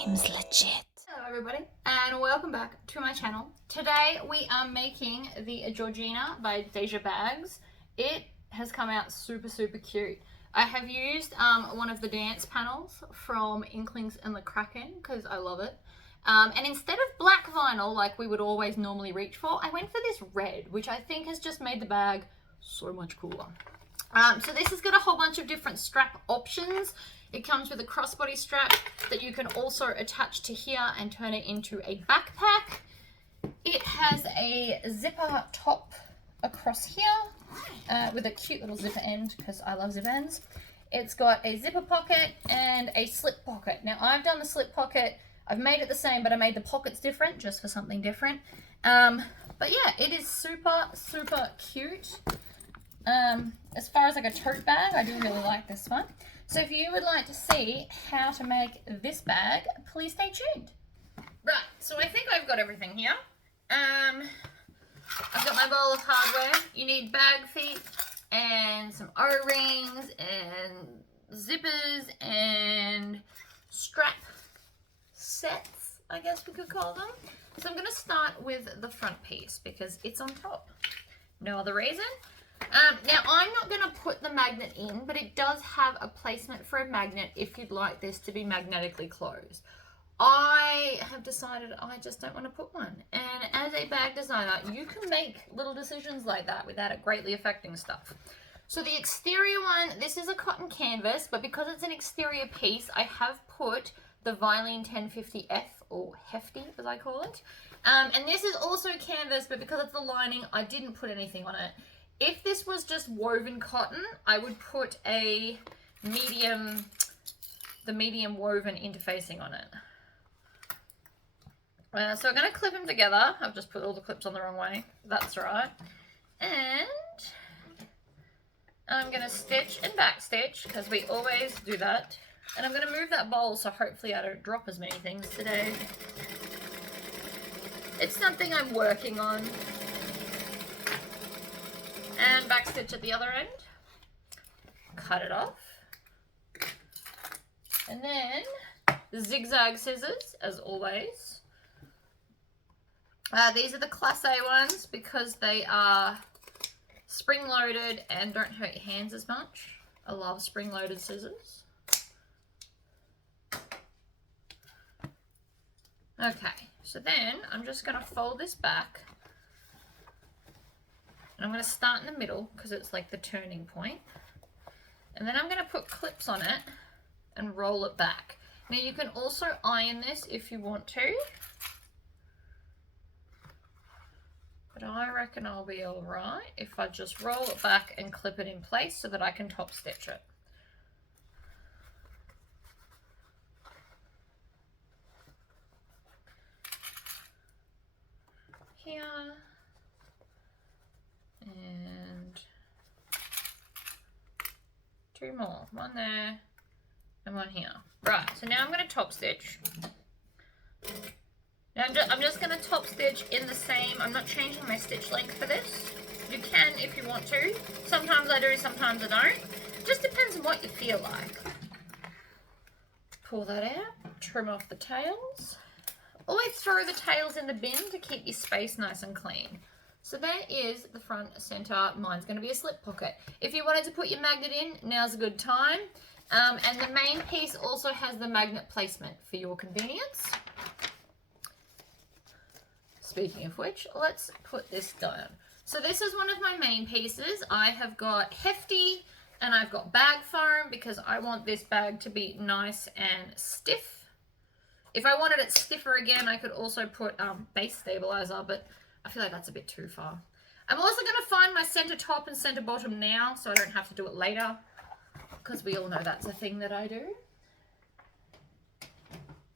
seems legit. Hello everybody and welcome back to my channel. Today we are making the Georgina by Deja bags. It has come out super cute. I have used one of the dance panels from Inklings and the Kraken because I love it. And instead of black vinyl like we would always normally reach for, I went for this red, which I think has just made the bag so much cooler. So this has got a whole bunch of different strap options. It comes with a crossbody strap that you can also attach to here and turn it into a backpack. It has a zipper top across here with a cute little zipper end because I love zip ends. It's got a zipper pocket and a slip pocket. Now I've done the slip pocket. I've made it the same, but I made the pockets different just for something different. But yeah, it is super cute. As far as like a tote bag, I do really like this one. So if you would like to see how to make this bag, please stay tuned. Right, so I think I've got everything here. I've got my bowl of hardware. You need bag feet and some O-rings and zippers and strap sets, I guess we could call them. So I'm going to start with the front piece because it's on top. No other reason. Now I'm not going to put the magnet in, but it does have a placement for a magnet if you'd like this to be magnetically closed. I have decided I just don't want to put one. And as a bag designer, you can make little decisions like that without it greatly affecting stuff. So the exterior one, this is a cotton canvas, but because it's an exterior piece, I have put the Vilene 1050F, or Hefty as I call it. And this is also canvas, but because it's the lining, I didn't put anything on it. If this was just woven cotton, I would put the medium woven interfacing on it. So I'm going to clip them together. I've just put all the clips on the wrong way. That's right. And I'm going to stitch and back stitch because we always do that. And I'm going to move that bowl so hopefully I don't drop as many things today. It's something I'm working on. And back stitch at the other end, cut it off, and then the zigzag scissors as always. These are the Class A ones because they are spring loaded and don't hurt your hands as much. I love spring loaded scissors. Okay, so then I'm just going to fold this back. And I'm going to start in the middle because it's like the turning point. And then I'm going to put clips on it and roll it back. Now you can also iron this if you want to. But I reckon I'll be alright if I just roll it back and clip it in place so that I can top stitch it. Here. And two more, one there and one here. Right, so now I'm going to top stitch. Now I'm just going to top stitch in the same, I'm not changing my stitch length for this. You can if you want to. Sometimes I do, sometimes I don't. Just depends on what you feel like. Pull that out, trim off the tails. Always throw the tails in the bin to keep your space nice and clean. So there is the front center. Mine's going to be a slip pocket. If you wanted to put your magnet in, now's a good time. And the main piece also has the magnet placement for your convenience. Speaking of which, let's put this down. So this is one of my main pieces. I have got Hefty and I've got bag foam because I want this bag to be nice and stiff. If I wanted it stiffer again, I could also put base stabilizer, but I feel like that's a bit too far. I'm also going to find my center top and center bottom now so I don't have to do it later because we all know that's a thing that I do.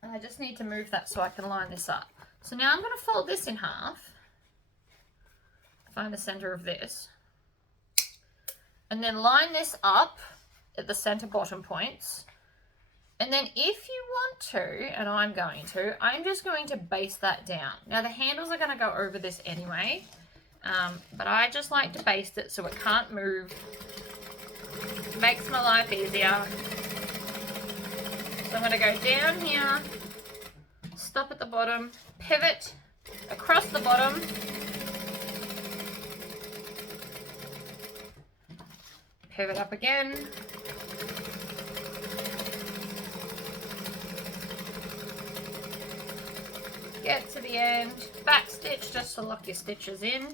And I just need to move that so I can line this up. So now I'm going to fold this in half. Find the center of this. And then line this up at the center bottom points. And then if you want to, and I'm going to, I'm just going to base that down. Now the handles are going to go over this anyway, but I just like to baste it so it can't move. It makes my life easier. So I'm going to go down here stop at the bottom, pivot across the bottom, pivot up again, get to the end, back stitch just to lock your stitches in.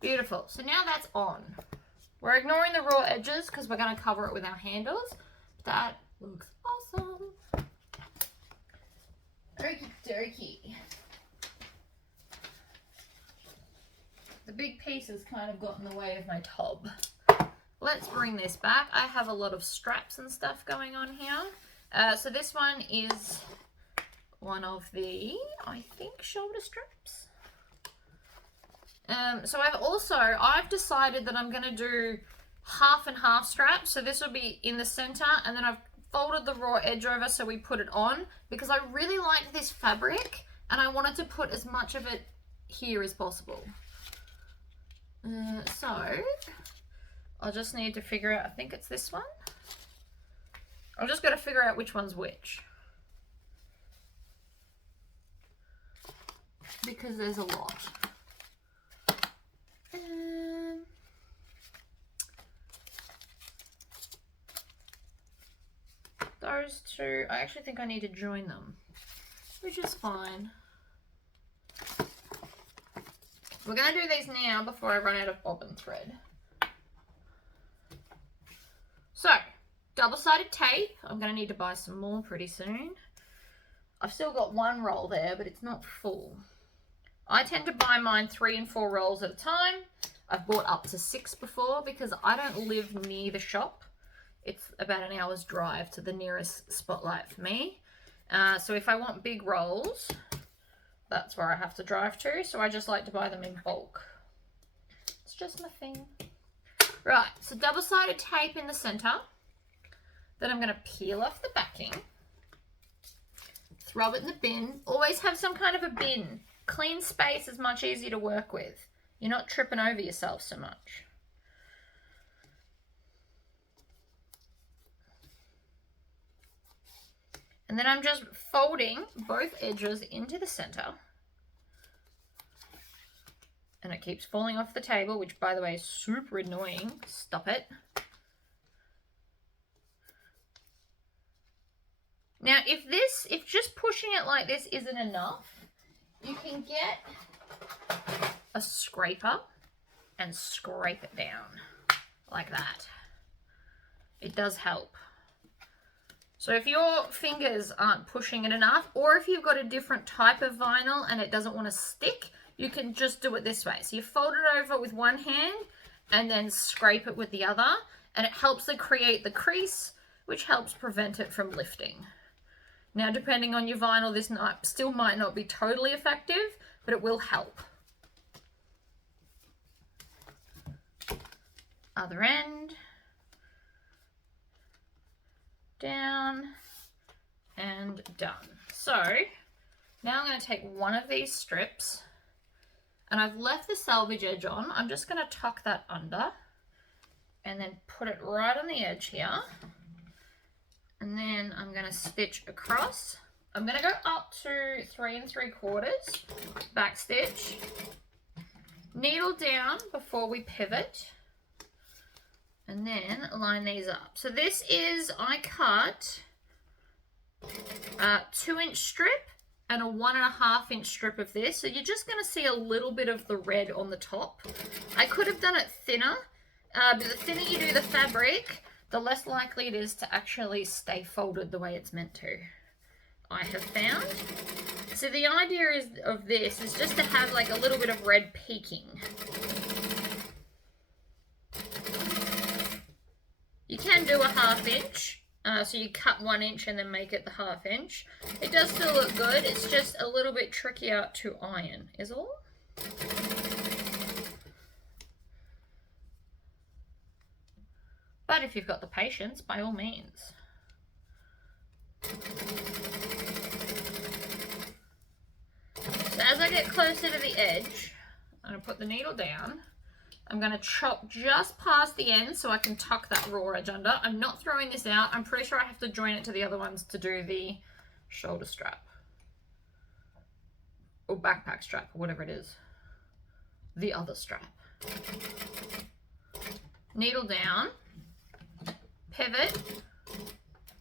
Beautiful. So now that's on. We're ignoring the raw edges because we're going to cover it with our handles. That looks awesome. Okie dokie. The big pieces kind of got in the way of my tub. Let's bring this back. I have a lot of straps and stuff going on here. So this one is one of the, I think, shoulder straps. So I've decided that I'm going to do half and half straps. So this will be in the center, and then I've folded the raw edge over so we put it on, because I really like this fabric and I wanted to put as much of it here as possible. So I'll just need to figure out, I think it's this one. I've just got to figure out which one's which, because there's a lot. Those two, I actually think I need to join them, which is fine. We're going to do these now before I run out of bobbin thread. So, double-sided tape. I'm going to need to buy some more pretty soon. I've still got one roll there, but it's not full. I tend to buy mine 3 and 4 rolls at a time. I've bought up to 6 before because I don't live near the shop. It's about an hour's drive to the nearest Spotlight for me. So if I want big rolls, that's where I have to drive to. So I just like to buy them in bulk. It's just my thing. Right, so double-sided tape in the center. Then I'm going to peel off the backing. Throw it in the bin. Always have some kind of a bin. Clean space is much easier to work with. You're not tripping over yourself so much. And then I'm just folding both edges into the center. And it keeps falling off the table, which by the way is super annoying. Stop it. Now if just pushing it like this isn't enough, you can get a scraper and scrape it down like that. It does help. So if your fingers aren't pushing it enough, or if you've got a different type of vinyl and it doesn't want to stick, you can just do it this way. So you fold it over with one hand and then scrape it with the other, and it helps to create the crease, which helps prevent it from lifting. Now, depending on your vinyl, this still might not be totally effective, but it will help. Other end. Down and done. So now I'm going to take one of these strips, and I've left the selvage edge on. I'm just going to tuck that under and then put it right on the edge here. And then I'm going to stitch across. I'm going to go up to 3 3/4 back stitch, needle down before we pivot, and then line these up. So this is, I cut a 2-inch strip and a 1.5 inch strip of this. So you're just going to see a little bit of the red on the top. I could have done it thinner, but the thinner you do the fabric, the less likely it is to actually stay folded the way it's meant to, I have found. So the idea of this is just to have like a little bit of red peeking. You can do a 1/2 inch, so you cut 1 inch and then make it the 1/2 inch. It does still look good, it's just a little bit trickier to iron, is all. But if you've got the patience, by all means. So as I get closer to the edge, I'm going to put the needle down I'm going to chop just past the end so I can tuck that raw edge under. I'm not throwing this out. I'm pretty sure I have to join it to the other ones to do the shoulder strap. Or backpack strap, or whatever it is. The other strap. Needle down. Pivot.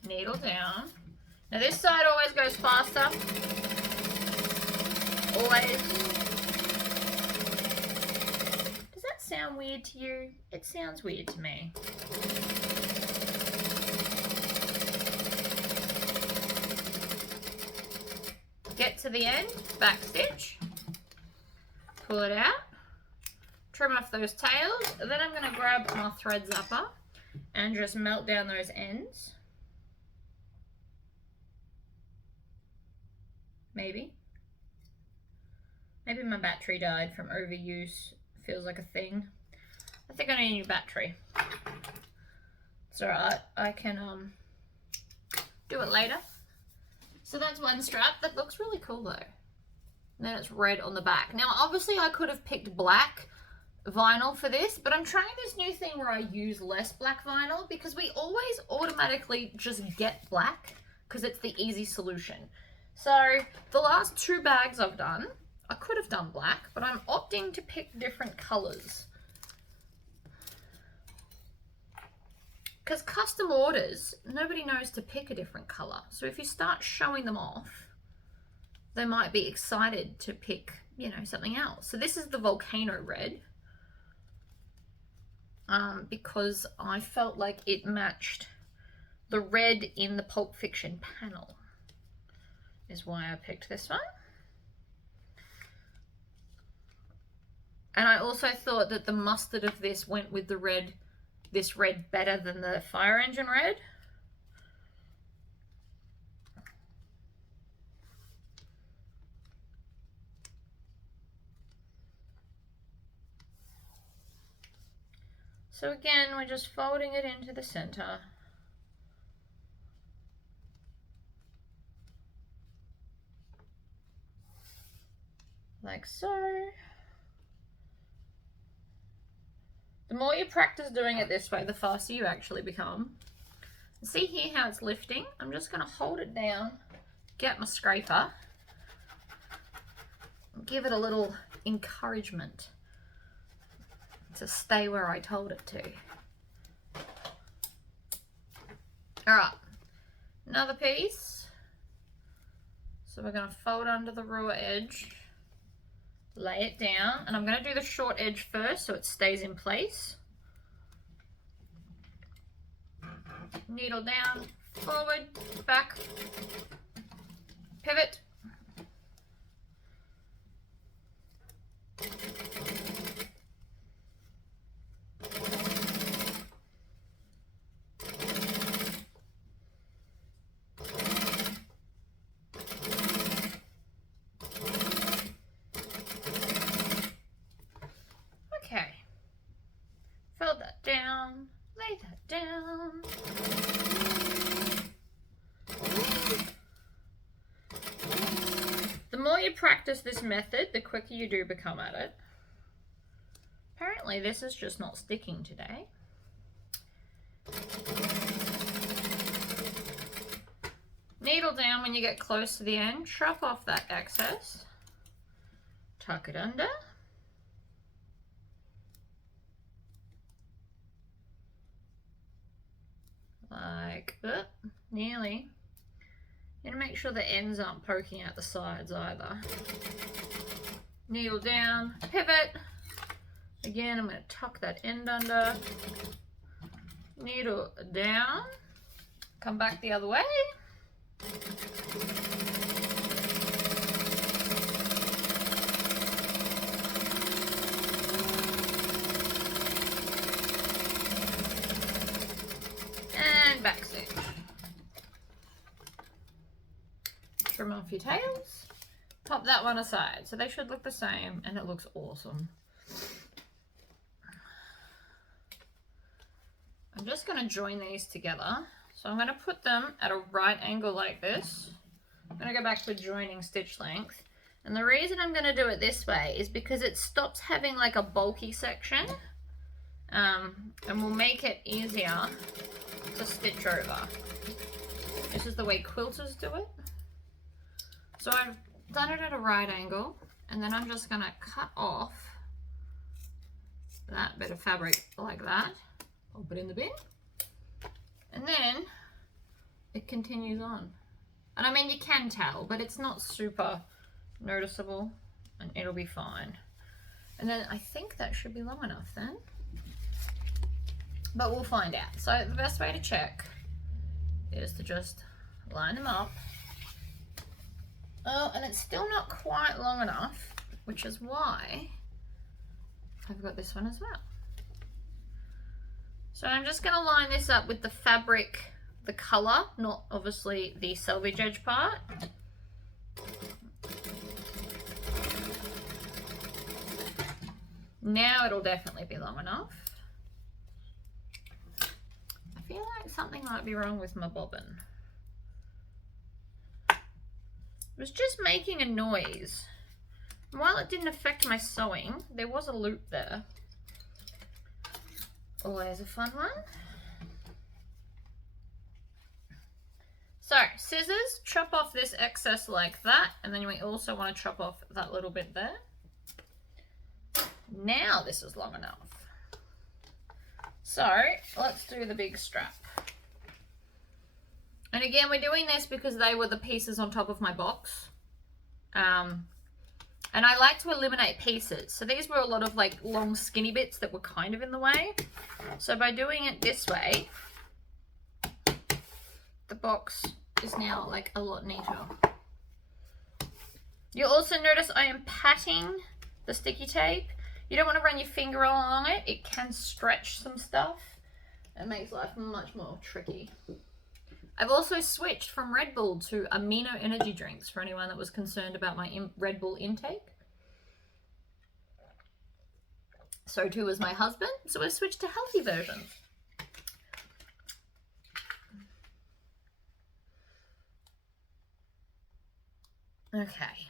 Needle down. Now this side always goes faster. Always. Does that sound weird to you? It sounds weird to me. Get to the end, back stitch, pull it out, trim off those tails, then I'm going to grab my thread zapper and just melt down those ends. Maybe my battery died from overuse, feels like a thing. I think I need a new battery. It's alright, I can do it later. So that's one strap that looks really cool though. And then it's red on the back. Now obviously I could have picked black vinyl for this, but I'm trying this new thing where I use less black vinyl because we always automatically just get black because it's the easy solution. So the last 2 bags I've done, I could have done black, but I'm opting to pick different colors. Because custom orders, nobody knows to pick a different color. So if you start showing them off, they might be excited to pick, you know, something else. So this is the volcano red. Because I felt like it matched the red in the Pulp Fiction panel. Is why I picked this one. And I also thought that the mustard of this went with the red, this red better than the fire engine red. So again, we're just folding it into the center. Like so. The more you practice doing it this way, the faster you actually become. See here how it's lifting? I'm just going to hold it down, get my scraper, and give it a little encouragement to stay where I told it to. Alright, another piece. So we're going to fold under the raw edge, lay it down, and I'm going to do the short edge first so it stays in place. Needle down, forward, back, pivot. Okay, fold that down, lay that down. The more you practice this method, the quicker you do become at it. Apparently this is just not sticking today. Needle down when you get close to the end, chop off that excess, tuck it under. Like that, nearly. You gotta make sure the ends aren't poking out the sides either. Needle down, pivot. Again, I'm gonna tuck that end under. Needle down, come back the other way. And back stitch. Trim off your tails, pop that one aside. So they should look the same and it looks awesome. I'm just going to join these together. So I'm going to put them at a right angle like this. I'm going to go back to joining stitch length. And the reason I'm going to do it this way is because it stops having like a bulky section and will make it easier to stitch over. This is the way quilters do it. So I've done it at a right angle, and then I'm just gonna cut off that bit of fabric like that. I'll put it in the bin. And then it continues on. And I mean, you can tell, but it's not super noticeable, and it'll be fine. And then I think that should be long enough then. But we'll find out. So the best way to check is to just line them up. Oh, and it's still not quite long enough, which is why I've got this one as well. So I'm just going to line this up with the fabric, the colour, not obviously the selvage edge part. Now it'll definitely be long enough. I feel like something might be wrong with my bobbin. It was just making a noise. And while it didn't affect my sewing, there was a loop there. Always a fun one. So, scissors, chop off this excess like that, and then we also want to chop off that little bit there. Now this is long enough. So, let's do the big strap. And again, we're doing this because they were the pieces on top of my box. And I like to eliminate pieces. So these were a lot of like long skinny bits that were kind of in the way. So by doing it this way, the box is now like a lot neater. You'll also notice I am patting the sticky tape. You don't want to run your finger along it. It can stretch some stuff. It makes life much more tricky. I've also switched from Red Bull to amino energy drinks for anyone that was concerned about my Red Bull intake. So too was my husband, so I switched to healthy versions. Okay.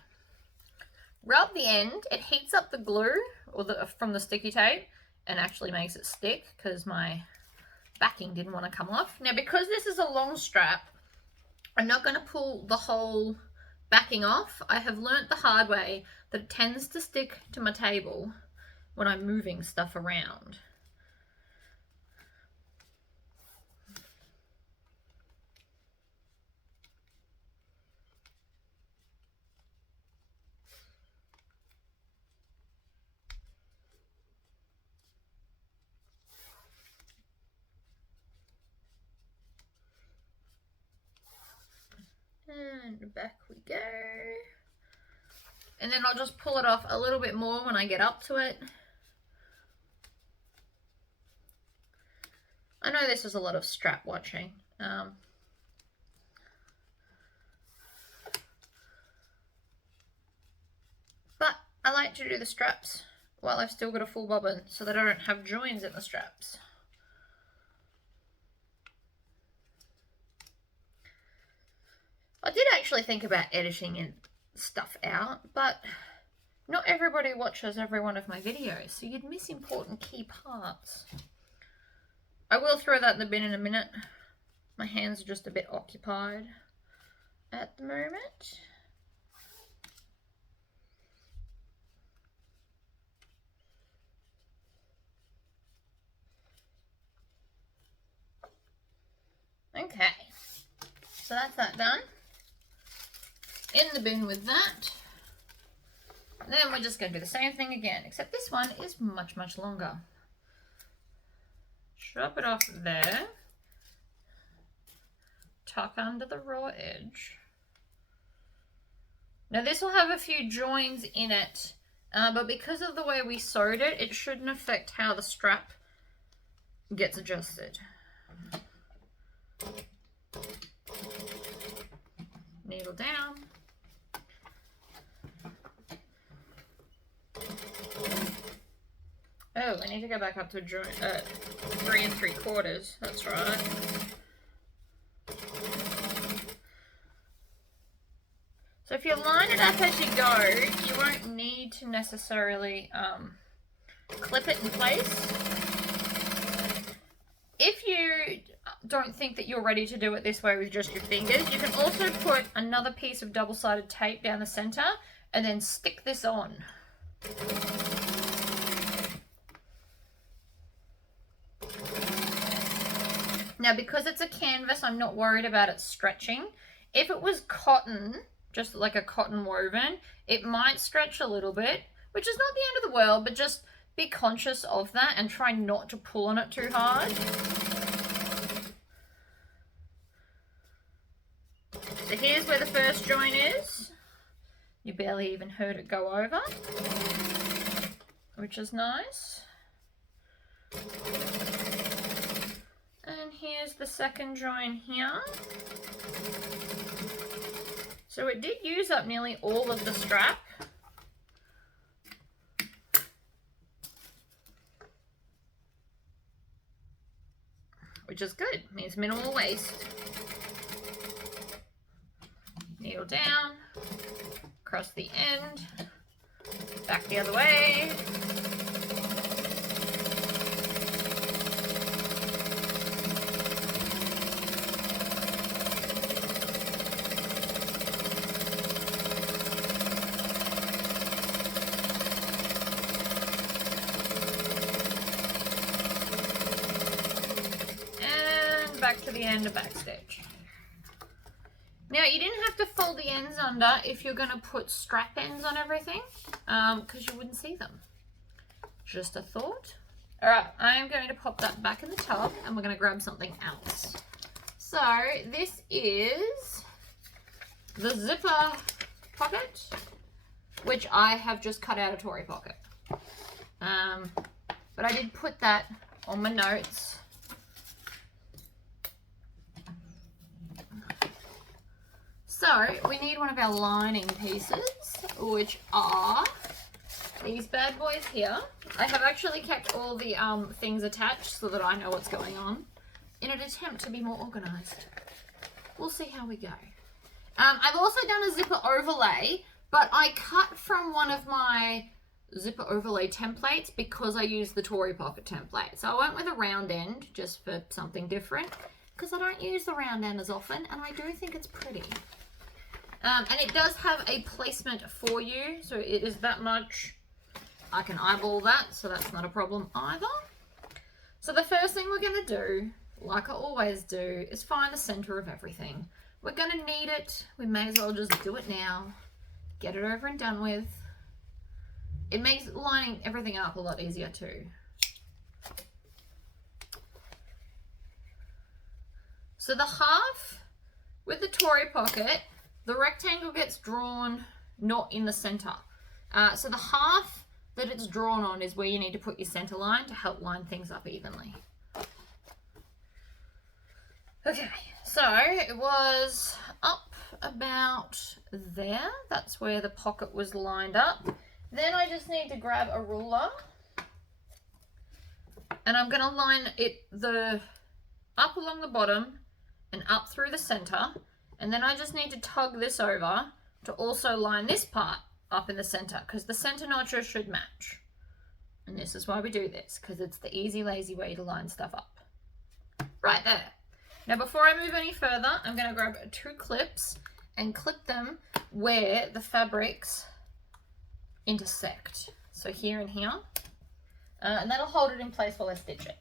Rub the end. It heats up the glue or from the sticky tape and actually makes it stick because my backing didn't want to come off. Now, because this is a long strap, I'm not going to pull the whole backing off. I have learnt the hard way that it tends to stick to my table when I'm moving stuff around. And back we go. And then I'll just pull it off a little bit more when I get up to it. I know this is a lot of strap watching. But I like to do the straps while I've still got a full bobbin so that I don't have joins in the straps. I did actually think about editing and stuff out, but not everybody watches every one of my videos, so you'd miss important key parts. I will throw that in the bin in a minute. My hands are just a bit occupied at the moment. Okay, so that's that done. In the bin with that. And then we're just going to do the same thing again, except this one is much, much longer. Chop it off there. Tuck under the raw edge. Now this will have a few joins in it, but because of the way we sewed it, it shouldn't affect how the strap gets adjusted. Needle down. Oh, I need to go back up to 3 3/4. That's right. So if you line it up as you go, you won't need to necessarily clip it in place. if you don't think that you're ready to do it this way with just your fingers, you can also put another piece of double-sided tape down the center and then stick this on. Now, because it's a canvas, I'm not worried about it stretching. If it was cotton, just like a cotton woven, it might stretch a little bit, which is not the end of the world, but just be conscious of that and try not to pull on it too hard. So here's where the first join is. You barely even heard it go over, which is nice. And here's the second join here. So it did use up nearly all of the strap. Which is good, means minimal waste. Needle down, across the end, back the other way. Back to the end of backstitch. Now you didn't have to fold the ends under if you're going to put strap ends on everything, because you wouldn't see them. Just a thought. Alright, I am going to pop that back in the tub and we're going to grab something else. So this is the zipper pocket, which I have just cut out a Tory pocket. But I did put that on my notes. So we need one of our lining pieces, which are these bad boys here. I have actually kept all the things attached so that I know what's going on in an attempt to be more organized. We'll see how we go. I've also done a zipper overlay, but I cut from one of my zipper overlay templates because I used the Tory pocket template. So I went with a round end just for something different because I don't use the round end as often and I do think it's pretty. And it does have a placement for you, so it is that much. I can eyeball that, so that's not a problem either. So the first thing we're going to do, like I always do, is find the center of everything. We're going to need it. We may as well just do it now. Get it over and done with. It makes lining everything up a lot easier too. So the half with the Tory pocket, the rectangle gets drawn not in the center. So the half that it's drawn on is where you need to put your center line to help line things up evenly. Okay, so it was up about there. That's where the pocket was lined up. Then I just need to grab a ruler and I'm going to line it up along the bottom and up through the center. And then I just need to tug this over to also line this part up in the center because the center notches should match. And this is why we do this, because it's the easy, lazy way to line stuff up. Right there. Now before I move any further, I'm going to grab 2 clips and clip them where the fabrics intersect. So here and here. And that'll hold it in place while I stitch it.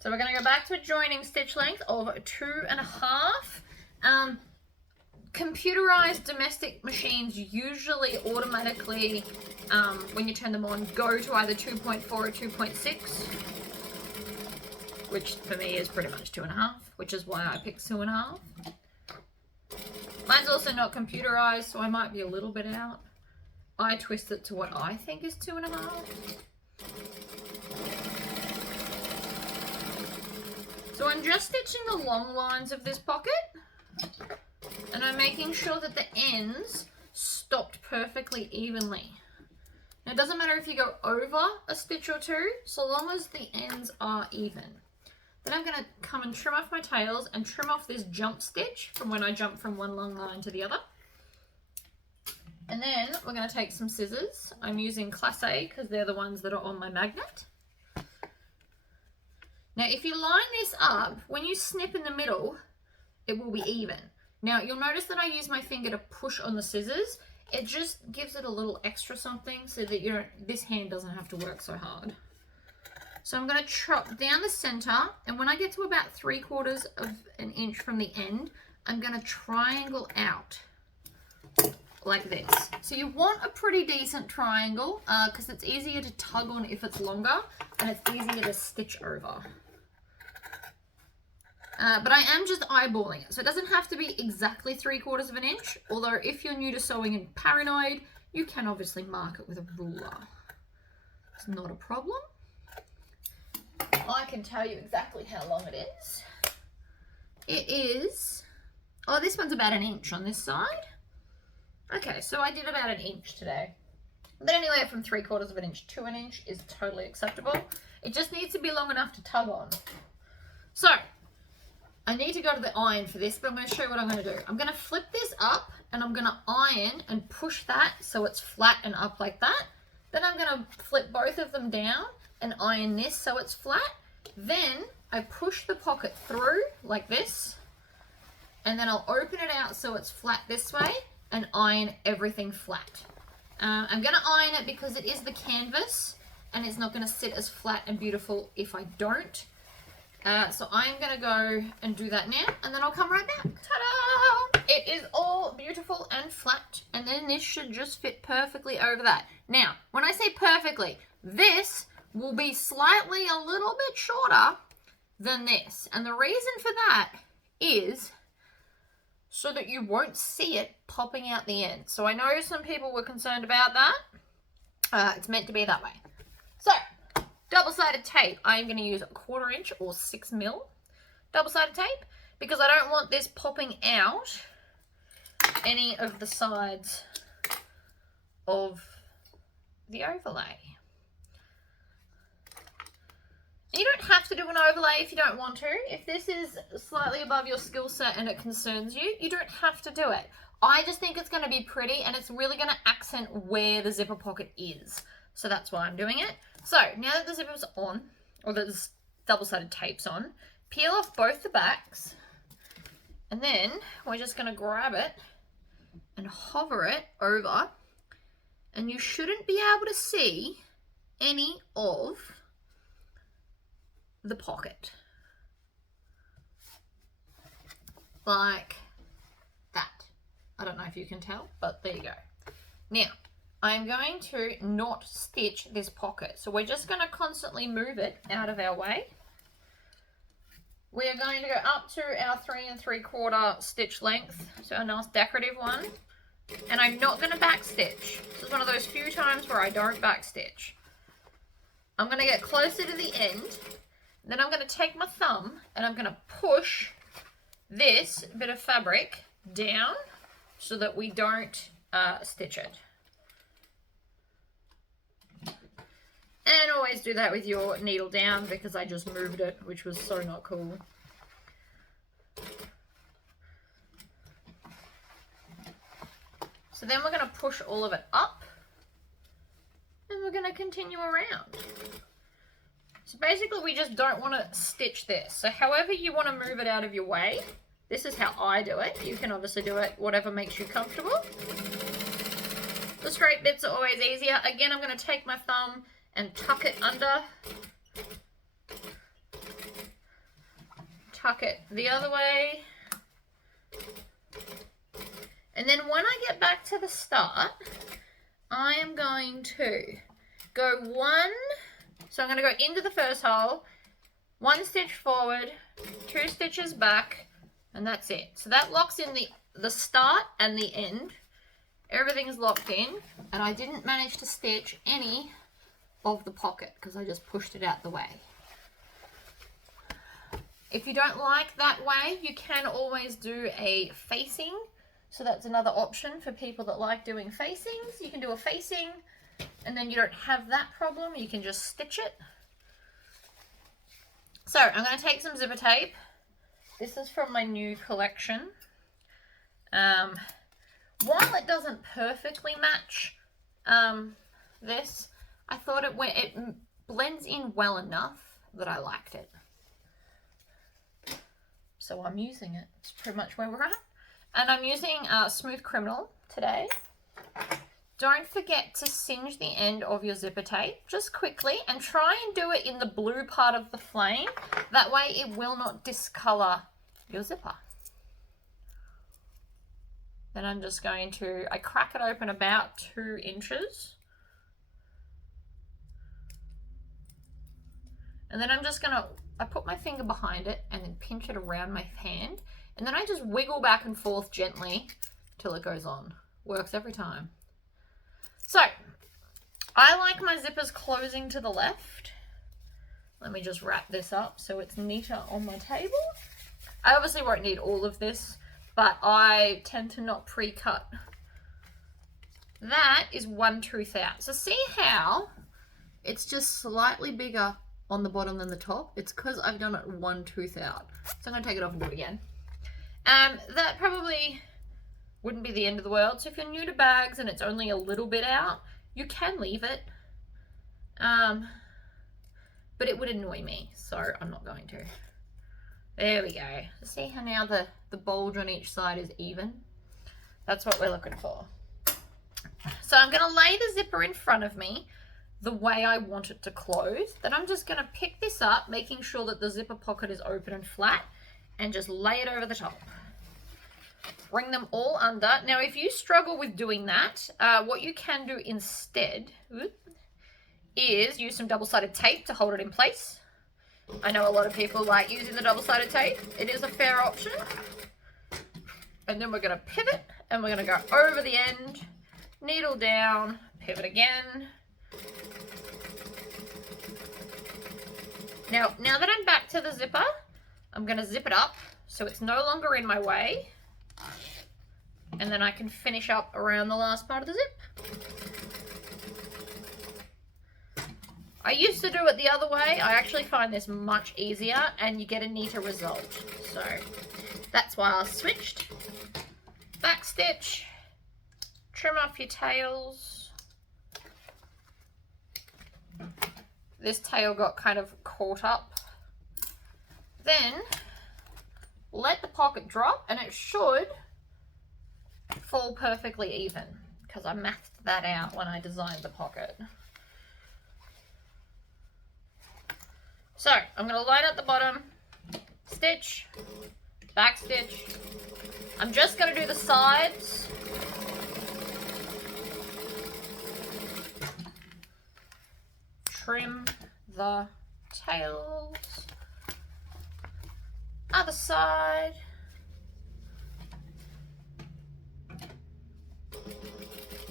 So we're going to go back to a joining stitch length of 2.5. Computerized domestic machines usually automatically, when you turn them on, go to either 2.4 or 2.6, which for me is pretty much 2.5, which is why I picked 2.5. Mine's also not computerized, so I might be a little bit out. I twist it to what I think is 2.5. So I'm just stitching the long lines of this pocket and I'm making sure that the ends stopped perfectly evenly. Now it doesn't matter if you go over a stitch or two, so long as the ends are even. Then I'm going to come and trim off my tails and trim off this jump stitch from when I jump from one long line to the other. And then we're going to take some scissors. I'm using Class A because they're the ones that are on my magnet. Now, if you line this up, when you snip in the middle, it will be even. Now, you'll notice that I use my finger to push on the scissors. It just gives it a little extra something so that this hand doesn't have to work so hard. So I'm going to chop down the center, and when I get to about 3/4 of an inch from the end, I'm going to triangle out like this. So you want a pretty decent triangle because it's easier to tug on if it's longer, and it's easier to stitch over. But I am just eyeballing it, so it doesn't have to be exactly 3/4 of an inch, although if you're new to sewing and paranoid, you can obviously mark it with a ruler. It's not a problem. I can tell you exactly how long it is. It is, oh, this one's about 1 inch on this side. Okay, so I did about 1 inch today. But anywhere from 3/4 of an inch to 1 inch is totally acceptable. It just needs to be long enough to tug on. So, I need to go to the iron for this, but I'm going to show you what I'm going to do. I'm going to flip this up, and I'm going to iron and push that so it's flat and up like that. Then I'm going to flip both of them down and iron this so it's flat. Then I push the pocket through like this, and then I'll open it out so it's flat this way and iron everything flat. I'm going to iron it because it is the canvas and it's not going to sit as flat and beautiful if I don't. So I'm going to go and do that now, and then I'll come right back. Ta-da! It is all beautiful and flat, and then this should just fit perfectly over that. Now, when I say perfectly, this will be slightly a little bit shorter than this. And the reason for that is so that you won't see it popping out the end. So I know some people were concerned about that. It's meant to be that way. So, double-sided tape. I'm going to use 1/4 inch or 6 mil double-sided tape because I don't want this popping out any of the sides of the overlay. You don't have to do an overlay if you don't want to. If this is slightly above your skill set and it concerns you, you don't have to do it. I just think it's going to be pretty, and it's really going to accent where the zipper pocket is. So that's why I'm doing it. So now that the zipper's on, or the double-sided tape's on, peel off both the backs, and then we're just going to grab it and hover it over, and you shouldn't be able to see any of the pocket. Like that. I don't know if you can tell, but there you go. Now, I'm going to not stitch this pocket. So we're just going to constantly move it out of our way. We are going to go up to our 3 3/4 stitch length. So a nice decorative one. And I'm not going to backstitch. This is one of those few times where I don't backstitch. I'm going to get closer to the end. Then I'm going to take my thumb and I'm going to push this bit of fabric down so that we don't stitch it. And always do that with your needle down because I just moved it, which was so not cool. So then we're going to push all of it up and we're going to continue around. So basically we just don't want to stitch this. So however you want to move it out of your way, this is how I do it. You can obviously do it whatever makes you comfortable. The straight bits are always easier. Again, I'm going to take my thumb and tuck it under. Tuck it the other way. And then when I get back to the start, I am going to go so I'm going to go into the first hole, 1 stitch forward, 2 stitches back, and that's it. So that locks in the start and the end. Everything's locked in, and I didn't manage to stitch any of the pocket because I just pushed it out the way. If you don't like that way, you can always do a facing. So that's another option for people that like doing facings. You can do a facing and then you don't have that problem. You can just stitch it. So I'm going to take some zipper tape. This is from my new collection. While it doesn't perfectly match this, I thought it blends in well enough that I liked it. So I'm using it. It's pretty much where we're at. And I'm using Smooth Criminal today. Don't forget to singe the end of your zipper tape just quickly, and try and do it in the blue part of the flame. That way it will not discolor your zipper. Then I'm just going to, I crack it open about 2 inches. And then I'm just gonna, I put my finger behind it and then pinch it around my hand. And then I just wiggle back and forth gently till it goes on. Works every time. So, I like my zippers closing to the left. Let me just wrap this up so it's neater on my table. I obviously won't need all of this, but I tend to not pre-cut. That is 1 tooth out. So see how it's just slightly bigger on the bottom than the top? It's because I've done it 1 tooth out. So I'm going to take it off and do it again. That probably wouldn't be the end of the world. So if you're new to bags and it's only a little bit out, you can leave it. But it would annoy me, so I'm not going to. There we go. See how now the bulge on each side is even? That's what we're looking for. So I'm going to lay the zipper in front of me the way I want it to close. Then I'm just going to pick this up, making sure that the zipper pocket is open and flat, and just lay it over the top. Bring them all under. Now, if you struggle with doing that, what you can do instead is use some double-sided tape to hold it in place. I know a lot of people like using the double-sided tape. It is a fair option. And then we're going to pivot, and we're going to go over the end, needle down, pivot again. Now that I'm back to the zipper, I'm going to zip it up so it's no longer in my way. And then I can finish up around the last part of the zip. I used to do it the other way. I actually find this much easier and you get a neater result. So that's why I switched. Back stitch, trim off your tails. This tail got kind of caught up. Then let the pocket drop and it should fall perfectly even because I mathed that out when I designed the pocket. So I'm going to line up the bottom, stitch, back stitch. I'm just going to do the sides. Trim the tails. Other side.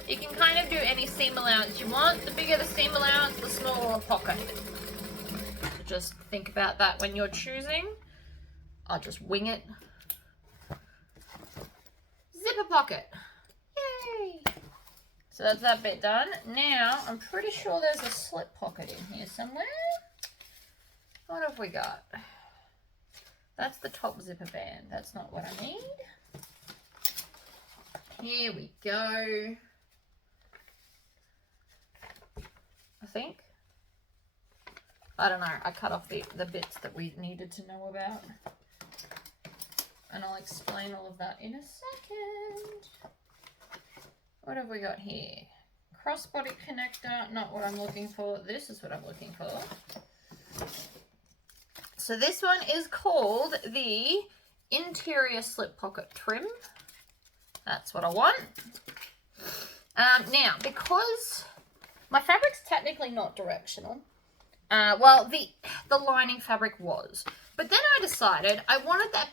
You can kind of do any seam allowance you want. The bigger the seam allowance, the smaller the pocket. So just think about that when you're choosing. I'll just wing it. Zipper pocket. Yay! So that's that bit done. Now, I'm pretty sure there's a slip pocket in here somewhere. What have we got? That's the top zipper band. That's not what I need. Here we go. I think. I don't know. I cut off the bits that we needed to know about. And I'll explain all of that in a second. What have we got here? Crossbody connector. Not what I'm looking for. This is what I'm looking for. So this one is called the interior slip pocket trim. That's what I want. Now, because my fabric's technically not directional. Well, the lining fabric was. But then I decided I wanted that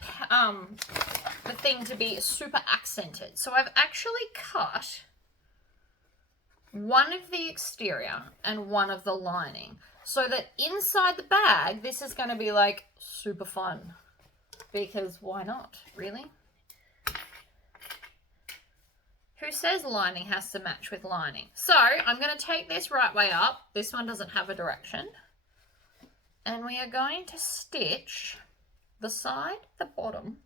the thing to be super accented. So I've actually cut one of the exterior and one of the lining. So that inside the bag, this is going to be like super fun. Because why not, really? Who says lining has to match with lining? So I'm going to take this right way up. This one doesn't have a direction. And we are going to stitch the side, the bottom,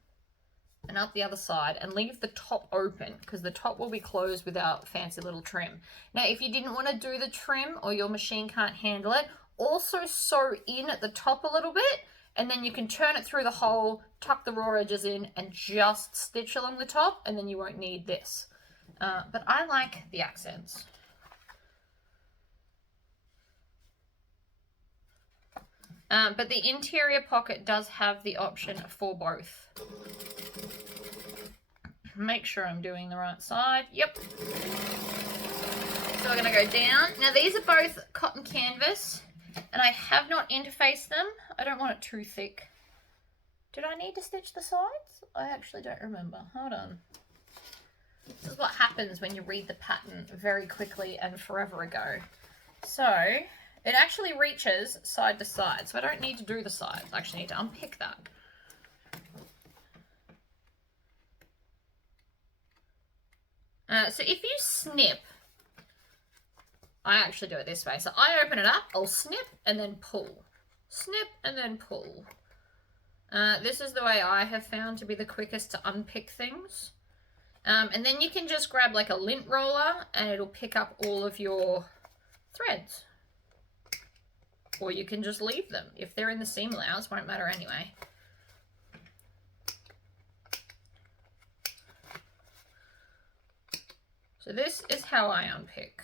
and up the other side, and leave the top open because the top will be closed without fancy little trim. Now, if you didn't want to do the trim or your machine can't handle it, also sew in at the top a little bit, and then you can turn it through the hole, tuck the raw edges in, and just stitch along the top, and then you won't need this. But I like the accents. But the interior pocket does have the option for both. Make sure I'm doing the right side. Yep. So we're going to go down. Now these are both cotton canvas, and I have not interfaced them. I don't want it too thick. Did I need to stitch the sides? I actually don't remember. Hold on. This is what happens when you read the pattern very quickly and forever ago. So it actually reaches side to side, so I don't need to do the sides. I actually need to unpick that. So if you snip, I actually do it this way. So I open it up, I'll snip and then pull. Snip and then pull. This is the way I have found to be the quickest to unpick things. And then you can just grab like a lint roller and it'll pick up all of your threads. Or you can just leave them. If they're in the seam allowance, won't matter anyway. So this is how I unpick.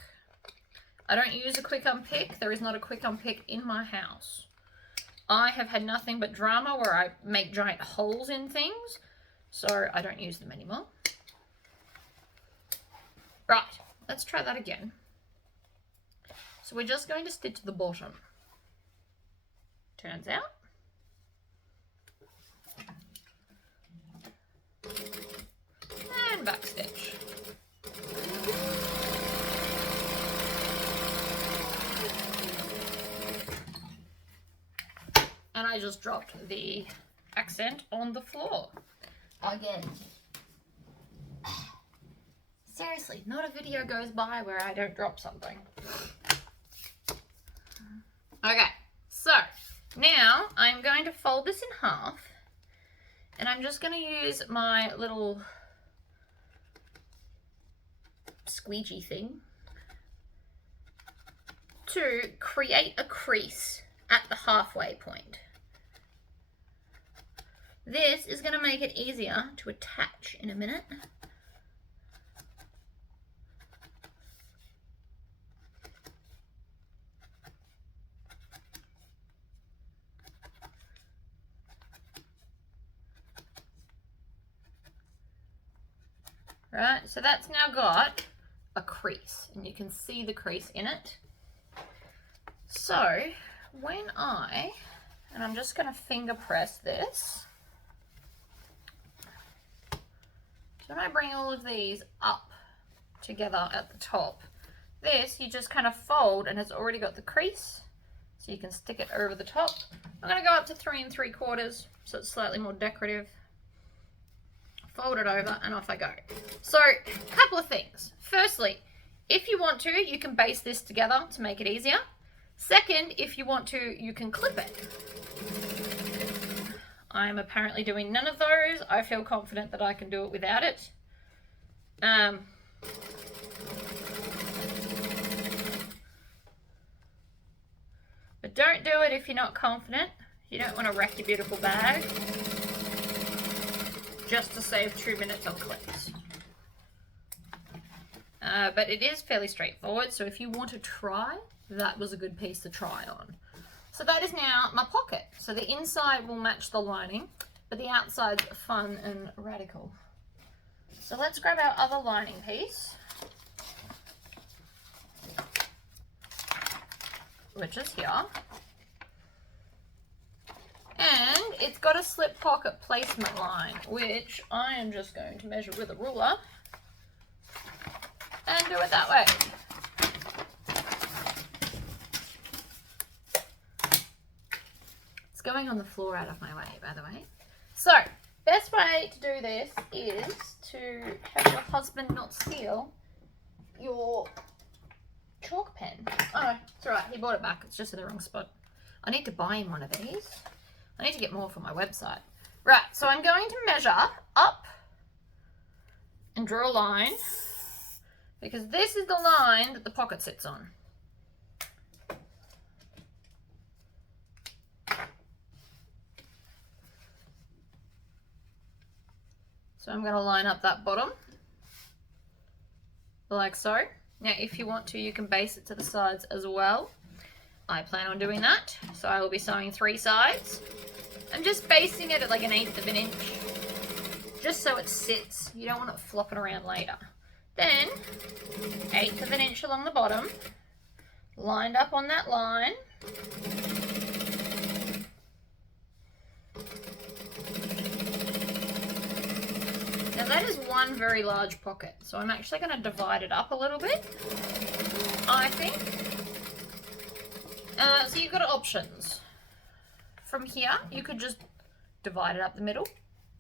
I don't use a quick unpick. There is not a quick unpick in my house. I have had nothing but drama where I make giant holes in things, so I don't use them anymore. Right, let's try that again. So we're just going to stitch the bottom. Turns out. And back stitch. And I just dropped the accent on the floor. Again. Seriously, not a video goes by where I don't drop something. Okay, so now I'm going to fold this in half, and I'm just going to use my little squeegee thing to create a crease at the halfway point. This is going to make it easier to attach in a minute. Right, so that's now got a crease, and you can see the crease in it. So when I'm just going to finger press this. So when I bring all of these up together at the top, this you just kind of fold and it's already got the crease, so you can stick it over the top. I'm going to go up to 3 3/4, so it's slightly more decorative. Fold it over and off I go. So a couple of things. Firstly, if you want to, you can base this together to make it easier. Second, if you want to, you can clip it. I'm apparently doing none of those. I feel confident that I can do it without it. But don't do it if you're not confident. You don't want to wreck your beautiful bag just to save 2 minutes on clips. But it is fairly straightforward, so if you want to try, that was a good piece to try on. So that is now my pocket. So the inside will match the lining, but the outside's fun and radical. So let's grab our other lining piece, which is here. And it's got a slip pocket placement line, which I am just going to measure with a ruler and do it that way. It's going on the floor out of my way, by the way. So, best way to do this is to have your husband not steal your chalk pen. Oh, it's alright, he bought it back. It's just in the wrong spot. I need to buy him one of these. I need to get more for my website. Right, so I'm going to measure up and draw a line, because this is the line that the pocket sits on. So I'm going to line up that bottom like so. Now if you want to, you can base it to the sides as well. I plan on doing that, so I will be sewing 3 sides. I'm just basing it at like 1/8 of an inch, just so it sits. You don't want it flopping around later. Then 1/8 of an inch along the bottom, lined up on that line. Now that is one very large pocket, so I'm actually going to divide it up a little bit, I think. So you've got options. From here, you could just divide it up the middle,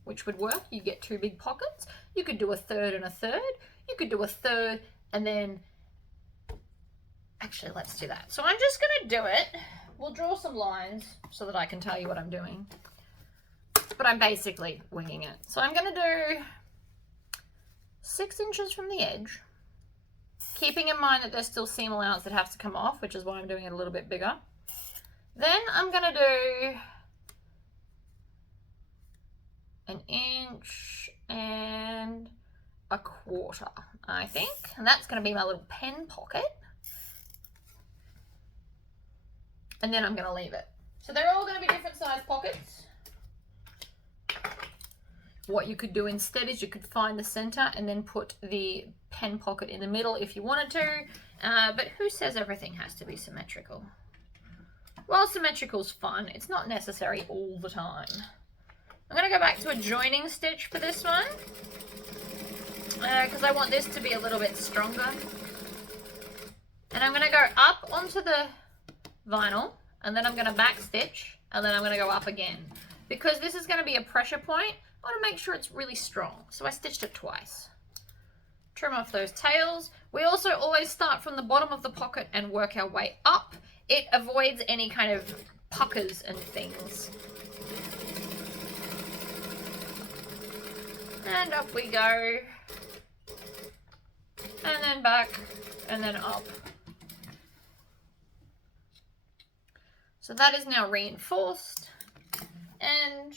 which would work. You get 2 big pockets. You could do a third and a third. You could do a third and then... Actually, let's do that. So I'm just going to do it. We'll draw some lines so that I can tell you what I'm doing. But I'm basically winging it. So I'm going to do 6 inches from the edge, keeping in mind that there's still seam allowance that has to come off, which is why I'm doing it a little bit bigger. Then I'm going to do 1 inch and 1/4, I think. And that's going to be my little pen pocket. And then I'm going to leave it. So they're all going to be different size pockets. What you could do instead is you could find the center and then put the pen pocket in the middle if you wanted to. But who says everything has to be symmetrical? Well, symmetrical's fun. It's not necessary all the time. I'm going to go back to a joining stitch for this one, because I want this to be a little bit stronger. And I'm going to go up onto the vinyl, and then I'm going to back stitch, and then I'm going to go up again. Because this is going to be a pressure point, I want to make sure it's really strong. So I stitched it twice. Trim off those tails. We also always start from the bottom of the pocket and work our way up. It avoids any kind of puckers and things. And up we go. And then back, and then up. So that is now reinforced. And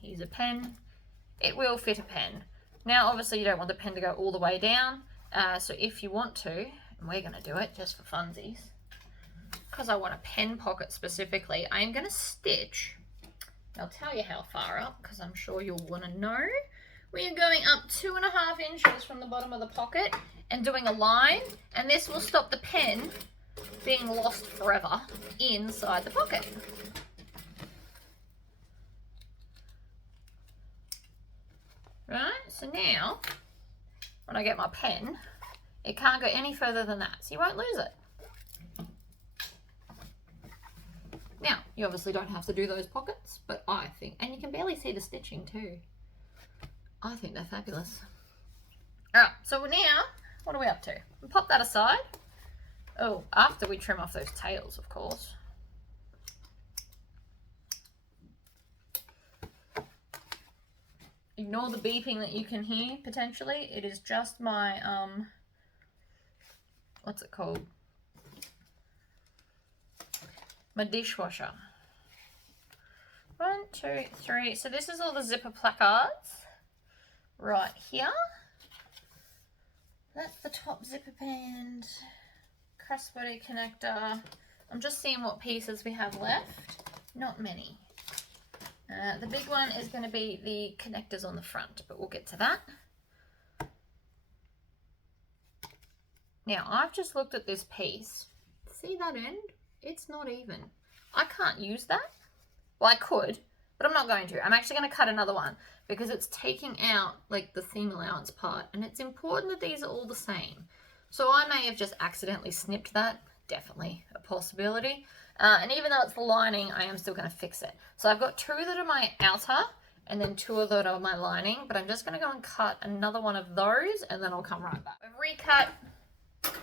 here's a pen. It will fit a pen. Now, obviously, you don't want the pen to go all the way down. So if you want to, and we're going to do it just for funsies, because I want a pen pocket specifically, I'm going to stitch. I'll tell you how far up, because I'm sure you'll want to know. We are going up 2.5 inches from the bottom of the pocket and doing a line, and this will stop the pen being lost forever inside the pocket. Right, so now when I get my pen, it can't go any further than that, so you won't lose it. Now, you obviously don't have to do those pockets, but I think, and you can barely see the stitching too. I think they're fabulous. All right, so now, what are we up to? We'll pop that aside. Oh, after we trim off those tails, of course. Ignore the beeping that you can hear, potentially. It is just my, what's it called? My dishwasher. 1, 2, 3. So this is all the zipper placards right here. That's the top zipper band, crossbody connector. I'm just seeing what pieces we have left. Not many. The big one is going to be the connectors on the front, but we'll get to that. Now, I've just looked at this piece. See that end? It's not even. I can't use that. Well, I could, but I'm not going to. I'm actually going to cut another one because it's taking out like the seam allowance part, and it's important that these are all the same. So I may have just accidentally snipped that. Definitely a possibility. And even though it's the lining, I am still going to fix it. So I've got 2 that are my outer and then 2 of that are my lining, but I'm just going to go and cut another one of those and then I'll come right back. I've recut.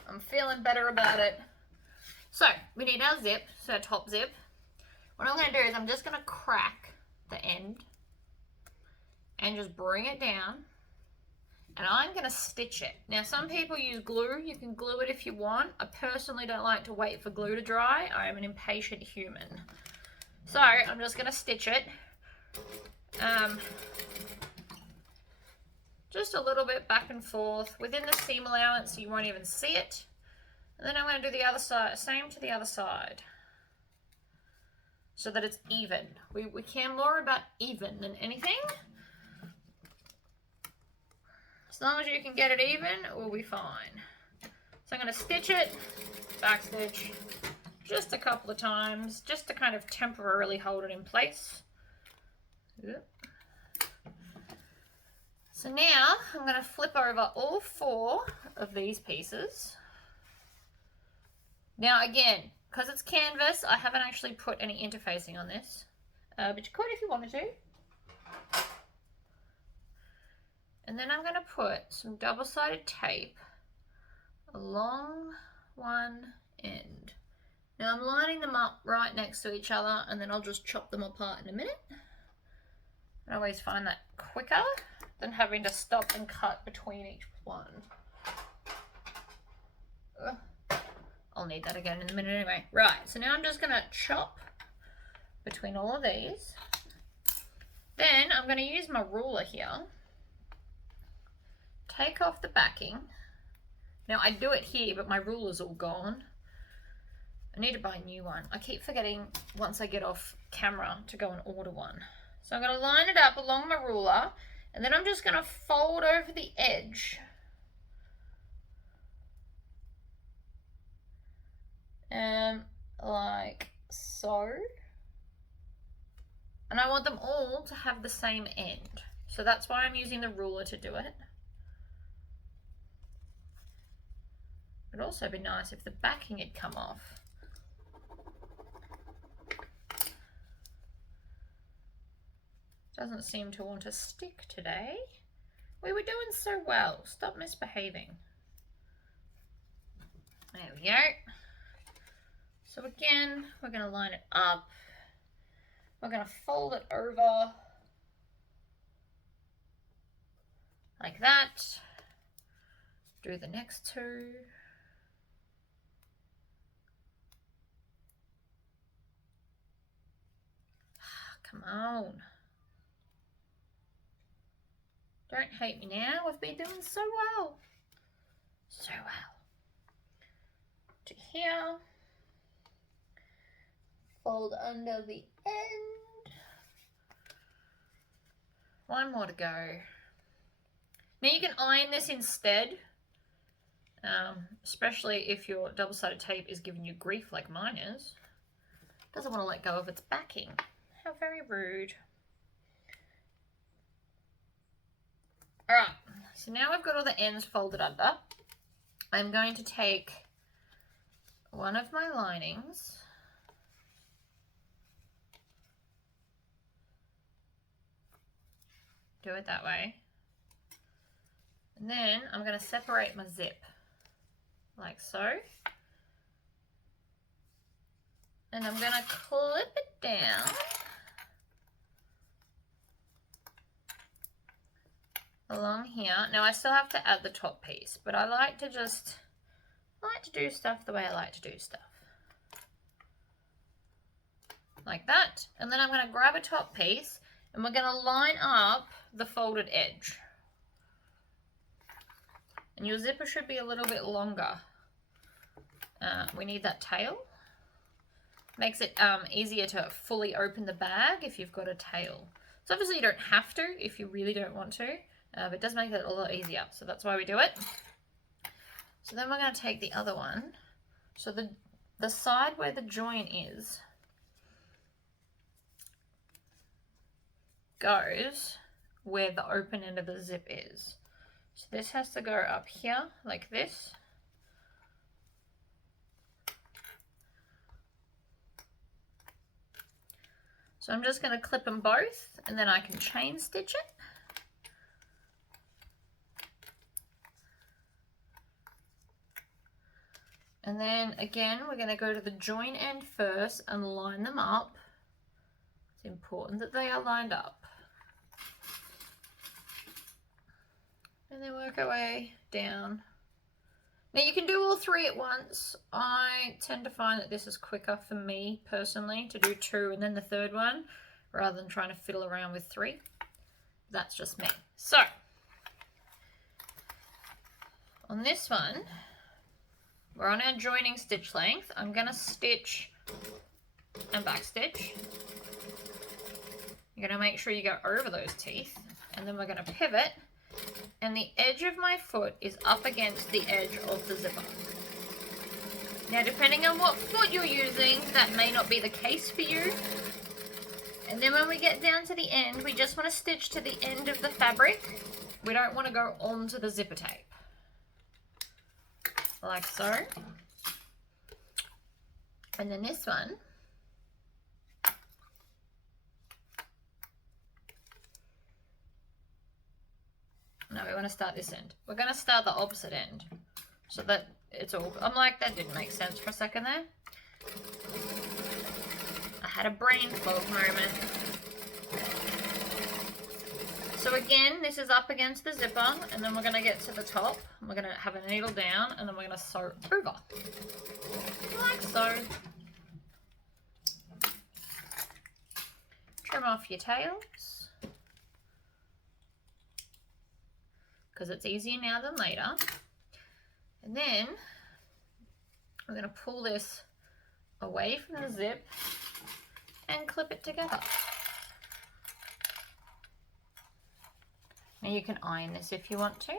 I'm feeling better about it. So we need our zip, so our top zip. What I'm going to do is I'm just going to crack the end and just bring it down. And I'm going to stitch it. Now, some people use glue. You can glue it if you want. I personally don't like to wait for glue to dry. I am an impatient human. So I'm just going to stitch it. Just a little bit back and forth within the seam allowance so you won't even see it. And then I'm going to do the other side, same to the other side, so that it's even. We care more about even than anything. As long as you can get it even, we'll be fine. So I'm going to stitch it, back stitch, just a couple of times, just to kind of temporarily hold it in place. Yep. So now I'm going to flip over all 4 of these pieces. Now again, because it's canvas, I haven't actually put any interfacing on this, but you could if you wanted to. And then I'm going to put some double-sided tape along one end. Now I'm lining them up right next to each other, and then I'll just chop them apart in a minute. I always find that quicker than having to stop and cut between each one. I'll need that again in a minute anyway. Right, so now I'm just going to chop between all of these. Then I'm going to use my ruler here. Take off the backing. Now I do it here, but my ruler's all gone. I need to buy a new one. I keep forgetting once I get off camera to go and order one. So I'm going to line it up along my ruler, and then I'm just going to fold over the edge. Like so. And I want them all to have the same end. So that's why I'm using the ruler to do it. It'd also be nice if the backing had come off. Doesn't seem to want to stick today. We were doing so well. Stop misbehaving. There we go. So again, we're going to line it up. We're going to fold it over like that. Do the next 2. Come on. Don't hate me now. We've been doing so well. So well. To here. Fold under the end. One more to go. Now you can iron this instead. Especially if your double-sided tape is giving you grief like mine is. Doesn't want to let go of its backing. How very rude. Alright, so now I've got all the ends folded under. I'm going to take one of my linings, do it that way, and then I'm going to separate my zip like so, and I'm going to clip it down along here. Now I still have to add the top piece, but I like to do stuff the way I like to do stuff. Like that. And then I'm going to grab a top piece and we're going to line up the folded edge. And your zipper should be a little bit longer. We need that tail. Makes it easier to fully open the bag if you've got a tail. So obviously you don't have to if you really don't want to. But it does make it a lot easier, so that's why we do it. So then we're going to take the other one. So the side where the join is goes where the open end of the zip is. So this has to go up here like this. So I'm just going to clip them both and then I can chain stitch it. And then again, we're going to go to the join end first and line them up. It's important that they are lined up. And then work our way down. Now you can do all 3 at once. I tend to find that this is quicker for me personally to do 2 and then the 3rd one rather than trying to fiddle around with 3. That's just me. So on this one, we're on our joining stitch length. I'm going to stitch and back stitch. You're going to make sure you go over those teeth, and then we're going to pivot, and the edge of my foot is up against the edge of the zipper. Now, depending on what foot you're using, that may not be the case for you. And then when we get down to the end, we just want to stitch to the end of the fabric. We don't want to go onto the zipper tape. Like so. And then this one, no, we want to start this end. We're going to start the opposite end so that it's all, I'm like, that didn't make sense for a second there. I had a brain fog moment. So again, this is up against the zipper, and then we're going to get to the top. We're going to have a needle down, and then we're going to sew over. Like so. Trim off your tails, because it's easier now than later. And then we're going to pull this away from the zip and clip it together. Now you can iron this if you want to.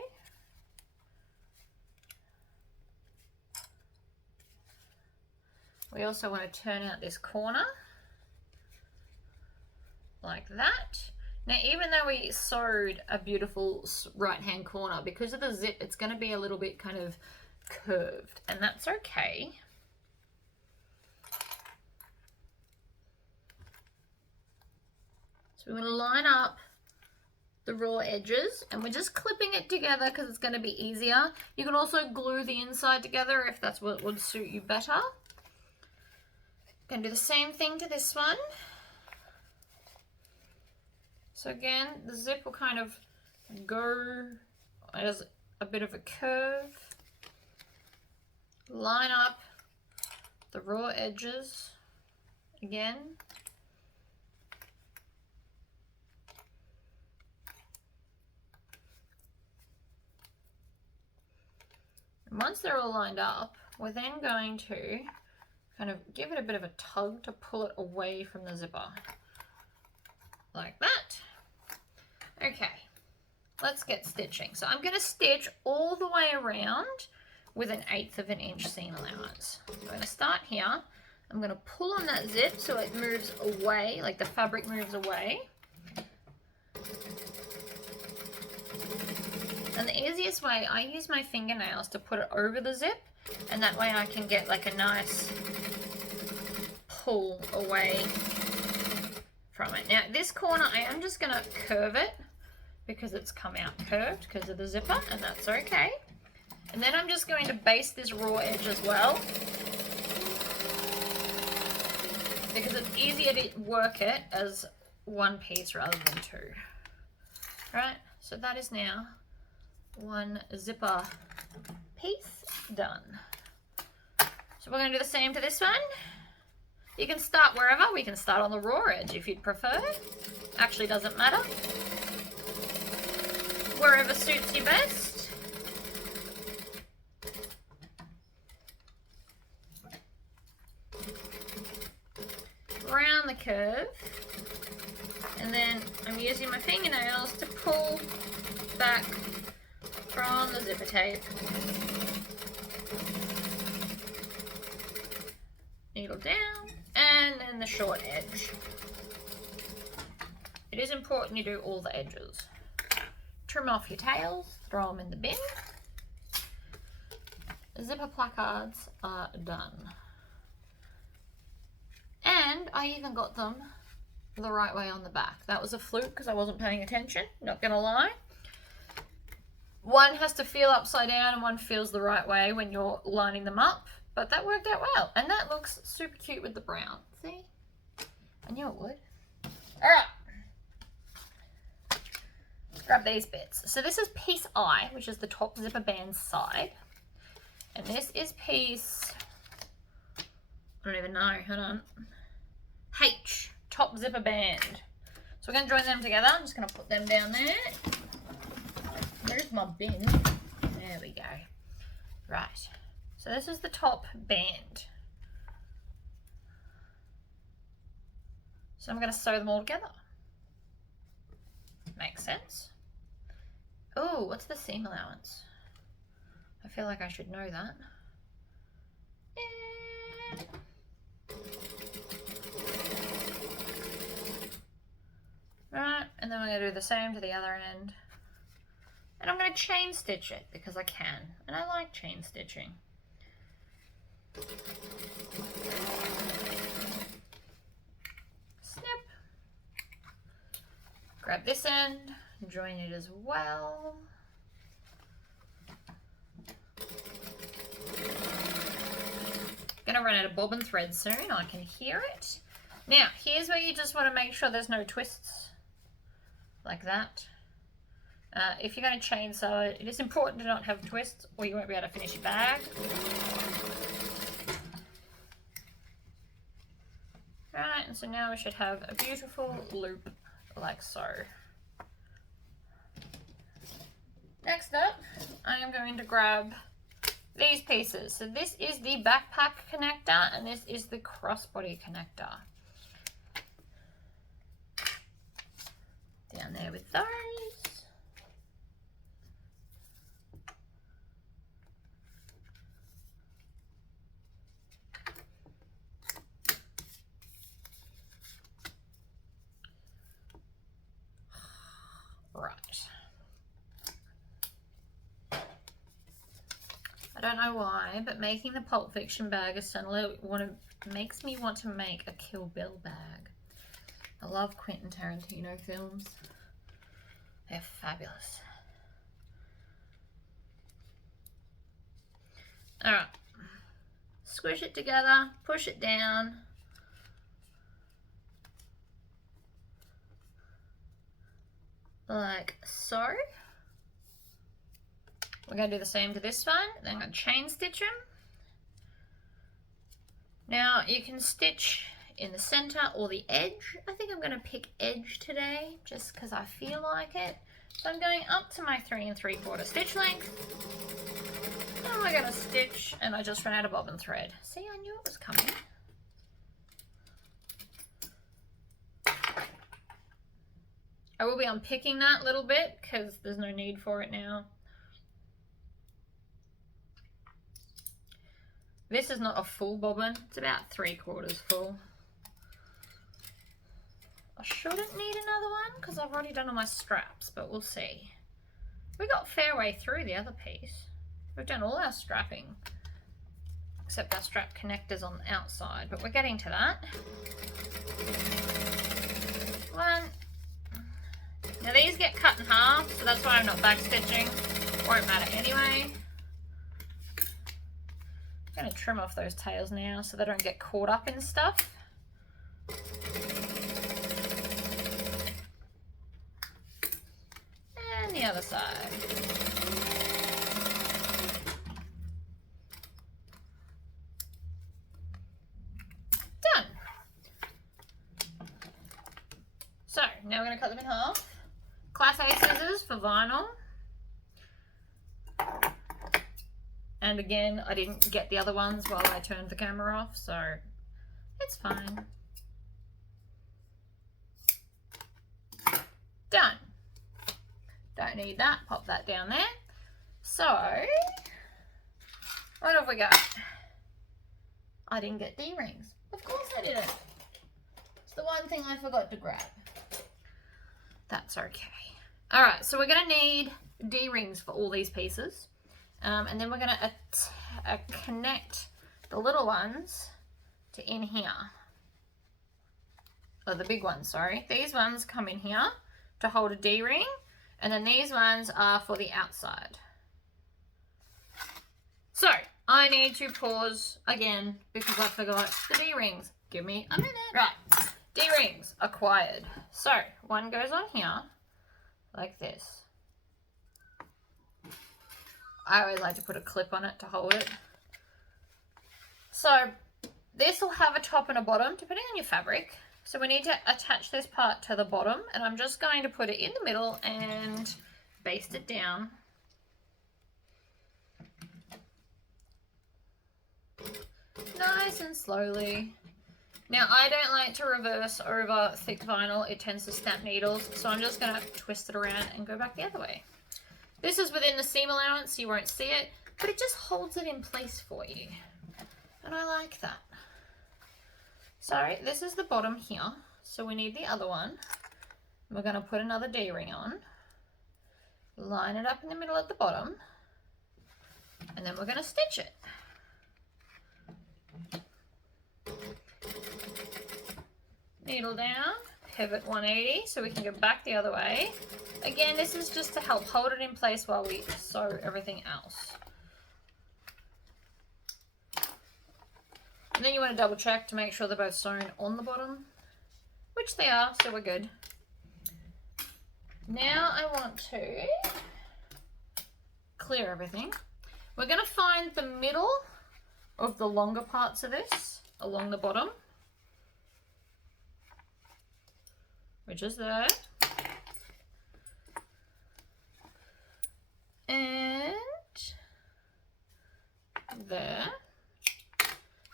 We also want to turn out this corner like that. Now, even though we sewed a beautiful right-hand corner, because of the zip, it's going to be a little bit kind of curved, and that's okay. So we want to line up the raw edges, and we're just clipping it together because it's going to be easier. You can also glue the inside together if that's what would suit you better. Going to do the same thing to this one. So again, the zip will kind of go as a bit of a curve. Line up the raw edges again. Once they're all lined up, we're then going to kind of give it a bit of a tug to pull it away from the zipper. Like that. Okay, let's get stitching. So I'm going to stitch all the way around with 1/8 of an inch seam allowance. I'm going to start here. I'm going to pull on that zip so it moves away, like the fabric moves away. And the easiest way, I use my fingernails to put it over the zip, and that way I can get like a nice pull away from it. Now this corner, I am just going to curve it because it's come out curved because of the zipper, and that's okay. And then I'm just going to baste this raw edge as well, because it's easier to work it as one piece rather than two. Right, so that is now one zipper piece done. So we're going to do the same to this one. You can start wherever. We can start on the raw edge if you'd prefer. Actually doesn't matter. Wherever suits you best. Around the curve. And then I'm using my fingernails to pull back from the zipper tape. Needle down, and then the short edge. It is important you do all the edges. Trim off your tails, throw them in the bin. The zipper placards are done. And I even got them the right way on the back. That was a fluke because I wasn't paying attention, not gonna lie. One has to feel upside down and one feels the right way when you're lining them up, but that worked out well. And that looks super cute with the brown. See? I knew it would. All right. grab these bits. So this is piece I, which is the top zipper band side. And this is piece, I don't even know, hold on. H, top zipper band. So we're going to join them together. I'm just going to put them down there. Where's my bin? There we go. Right. So this is the top band. So I'm going to sew them all together. Makes sense. Oh, what's the seam allowance? I feel like I should know that. Right, and then we're going to do the same to the other end. And I'm going to chain stitch it because I can. And I like chain stitching. Snip. Grab this end, join it as well. Gonna run out of bobbin thread soon, I can hear it. Now, here's where you just want to make sure there's no twists, like that. If you're going to chain sew it, it is important to not have twists or you won't be able to finish your bag. Right, and so now we should have a beautiful loop like so. Next up, I am going to grab these pieces. So this is the backpack connector and this is the crossbody connector. Down there with those. Right. I don't know why, but making the Pulp Fiction bag is suddenly makes me want to make a Kill Bill bag. I love Quentin Tarantino films. They're fabulous. Alright. Squish it together, push it down. Like so. We're going to do the same to this one. Then I'm going to chain stitch them. Now you can stitch in the center or the edge. I think I'm going to pick edge today just because I feel like it. So I'm going up to my 3 3/4 stitch length. And we're going to stitch, and I just ran out of bobbin thread. See, I knew it was coming. I will be unpicking that a little bit because there's no need for it now. This is not a full bobbin, it's about 3/4 full. I shouldn't need another one because I've already done all my straps, but we'll see. We got fair way through the other piece. We've done all our strapping, except our strap connectors on the outside, but we're getting to that. One. Now these get cut in half, so that's why I'm not back stitching. Won't matter anyway. I'm going to trim off those tails now so they don't get caught up in stuff. And the other side. Done. So now we're going to cut them in half. Class A scissors for vinyl. And again, I didn't get the other ones while I turned the camera off, so it's fine. Done. Don't need that, pop that down there. So, what have we got? I didn't get D-rings. Of course I didn't. It's the one thing I forgot to grab. That's okay. All right, so we're gonna need D-rings for all these pieces. And then we're going to connect the little ones to in here. Oh, the big ones, sorry. These ones come in here to hold a D-ring. And then these ones are for the outside. So, I need to pause again because I forgot the D-rings. Give me a minute. Right, D-rings acquired. So, one goes on here. like this. I always like to put a clip on it to hold it. So this will have a top and a bottom depending on your fabric. So we need to attach this part to the bottom, and I'm just going to put it in the middle and baste it down. Nice and slowly. Now I don't like to reverse over thick vinyl, it tends to snap needles, so I'm just going to twist it around and go back the other way. This is within the seam allowance, so you won't see it, but it just holds it in place for you. And I like that. So this is the bottom here, so we need the other one. We're going to put another D-ring on, line it up in the middle at the bottom, and then we're going to stitch it. Needle down, pivot 180 so we can go back the other way. Again, this is just to help hold it in place while we sew everything else. And then you want to double check to make sure they're both sewn on the bottom, which they are, so we're good. Now I want to clear everything. We're going to find the middle of the longer parts of this along the bottom, which is there. And there.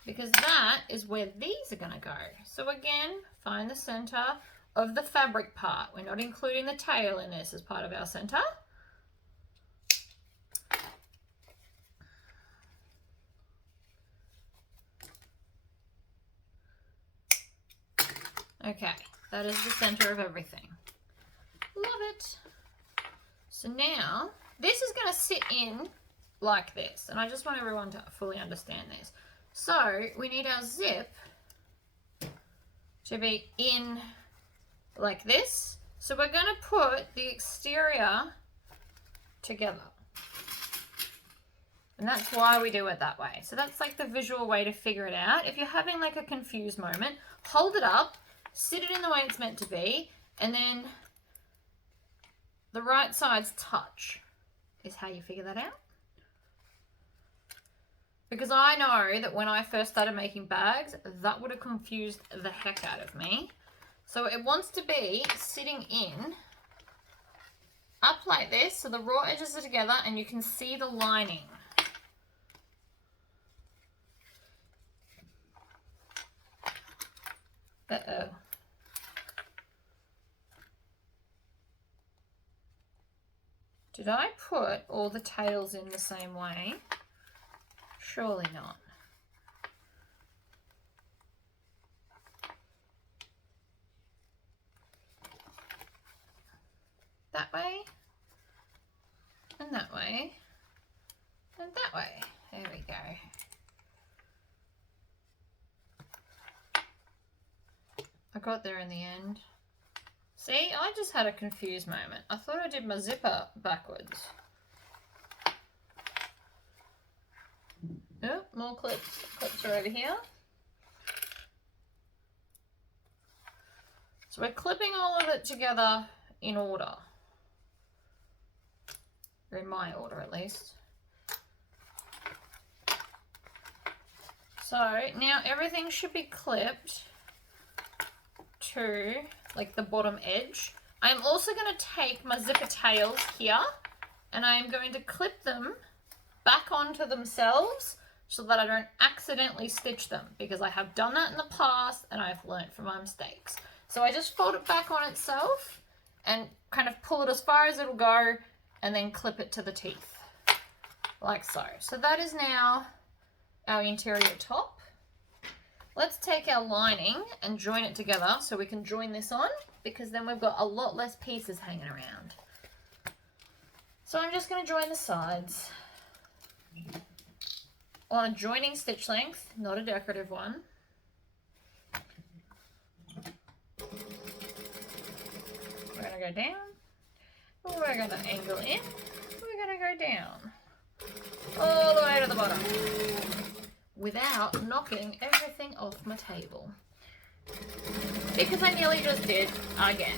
Because that is where these are going to go. So again, find the center of the fabric part. We're not including the tail in this as part of our center. Okay, that is the center of everything. Love it. So now, this is going to sit in like this. And I just want everyone to fully understand this. So we need our zip to be in like this. So we're going to put the exterior together. And that's why we do it that way. So that's like the visual way to figure it out. If you're having like a confused moment, hold it up, sit it in the way it's meant to be, and then the right sides touch is how you figure that out. Because I know that when I first started making bags, that would have confused the heck out of me. So it wants to be sitting in up like this, so the raw edges are together and you can see the lining. Uh-oh. Did I put all the tails in the same way? Surely not. That way, and that way, and that way. There we go. I got there in the end. See, I just had a confused moment. I thought I did my zipper backwards. Oh, more clips. Clips are over here. So we're clipping all of it together in order. Or in my order, at least. So now everything should be clipped to like the bottom edge. I'm also going to take my zipper tails here and I am going to clip them back onto themselves so that I don't accidentally stitch them, because I have done that in the past and I've learned from my mistakes. So I just fold it back on itself and kind of pull it as far as it'll go and then clip it to the teeth like so. So that is now our interior top. Let's take our lining and join it together so we can join this on, because then we've got a lot less pieces hanging around. So I'm just going to join the sides on a joining stitch length, not a decorative one. We're going to go down, we're going to angle in, we're going to go down, all the way to the bottom, without knocking everything off my table. Because I nearly just did again.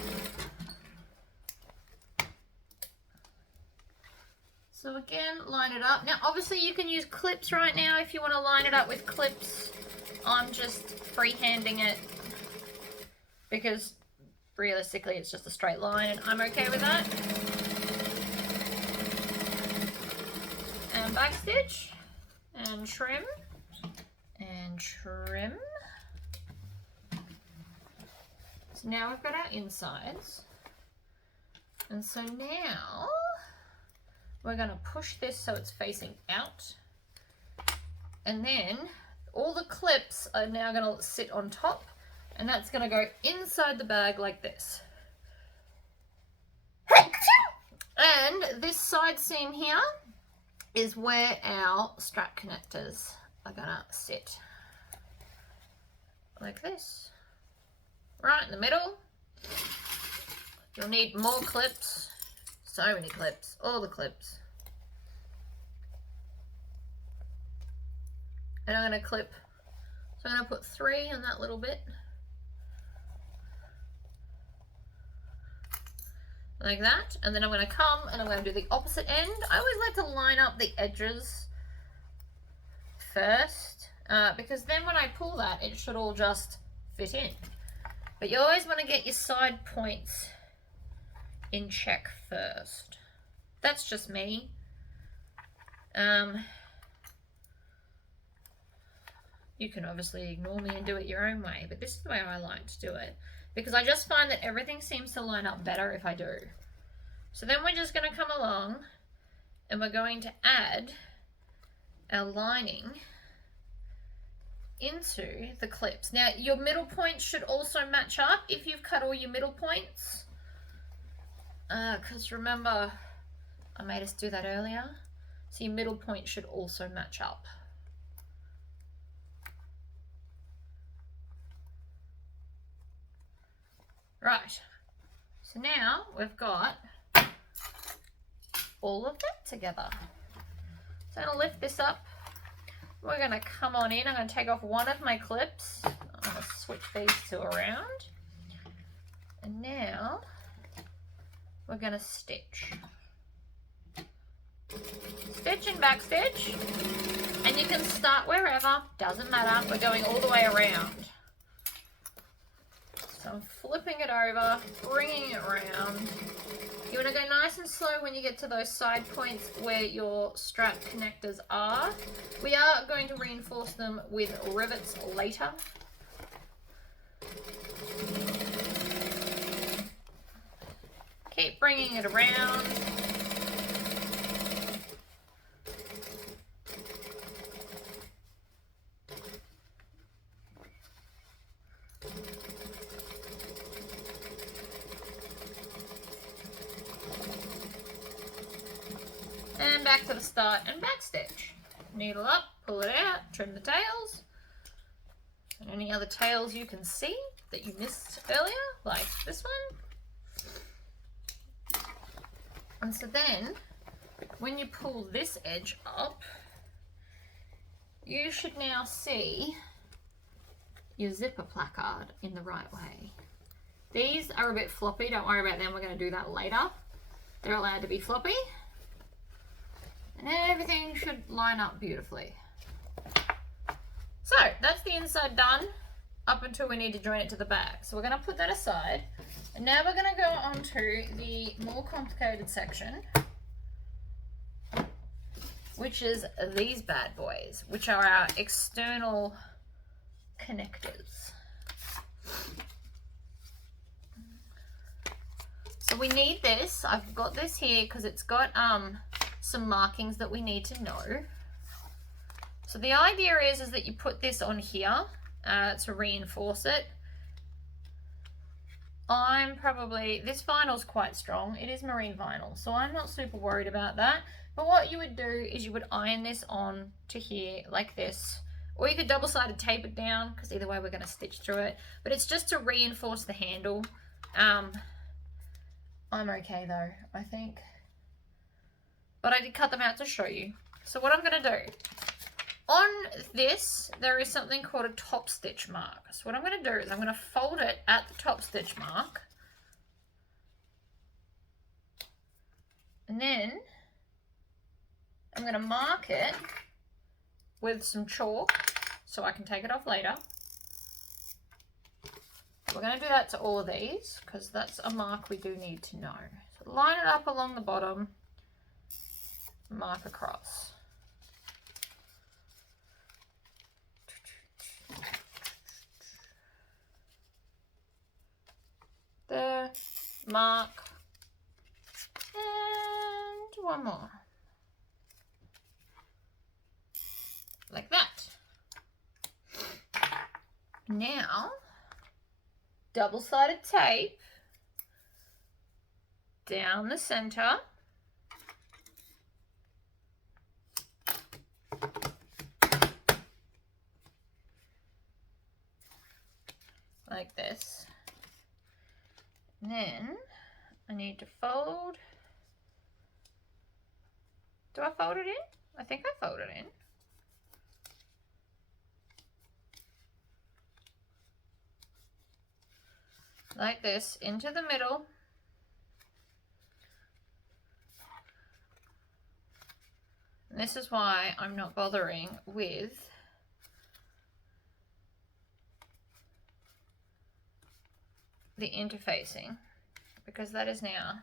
again, line it up. Now, obviously you can use clips right now if you want to line it up with clips. I'm just freehanding it because realistically it's just a straight line and I'm okay with that. And backstitch and trim and trim. So now we've got our insides. And so now we're going to push this so it's facing out. And then all the clips are now going to sit on top, and that's going to go inside the bag like this. And this side seam here is where our strap connectors are going to sit. Like this. Right in the middle. You'll need more clips. So many clips. All the clips. And I'm going to clip. So I'm going to put 3 on that little bit. Like that. And then I'm going to come and I'm going to do the opposite end. I always like to line up the edges first. Because then when I pull that, it should all just fit in. But you always want to get your side points in check first. That's just me. You can obviously ignore me and do it your own way, but this is the way I like to do it because I just find that everything seems to line up better if I do. So then we're just going to come along and we're going to add our lining into the clips. Now your middle points should also match up if you've cut all your middle points. Because remember, I made us do that earlier. So your middle point should also match up. Right. So now we've got all of that together. So I'm going to lift this up. We're going to come on in. I'm going to take off one of my clips. I'm going to switch these two around. And now we're going to stitch. Stitch and back stitch. And you can start wherever, doesn't matter. We're going all the way around. So I'm flipping it over, bringing it around. You want to go nice and slow when you get to those side points where your strap connectors are. We are going to reinforce them with rivets later. Keep bringing it around. And back to the start and back stitch. Needle up, pull it out, trim the tails. And any other tails you can see that you missed earlier, like this one. And so then, when you pull this edge up, you should now see your zipper placard in the right way. These are a bit floppy, don't worry about them, we're going to do that later. They're allowed to be floppy. And everything should line up beautifully. So that's the inside done up until we need to join it to the back. So we're going to put that aside. And now we're going to go on to the more complicated section, which is these bad boys, which are our external connectors. So we need this. I've got this here because it's got some markings that we need to know. So the idea is that you put this on here to reinforce it. This vinyl's quite strong. It is marine vinyl, so I'm not super worried about that. But what you would do is you would iron this on to here like this. Or you could double-sided tape it down, because either way we're going to stitch through it. But it's just to reinforce the handle. I'm okay though, I think. But I did cut them out to show you. So what I'm going to do, on this, there is something called a top stitch mark. So what I'm going to do is I'm going to fold it at the top stitch mark. And then I'm going to mark it with some chalk so I can take it off later. We're going to do that to all of these because that's a mark we do need to know. So line it up along the bottom, mark across. There, mark, and one more. Like that. Now, double-sided tape down the center. Like this. And then I need to fold. Do I fold it in? I think I fold it in. Like this, into the middle. And this is why I'm not bothering with the interfacing, because that is now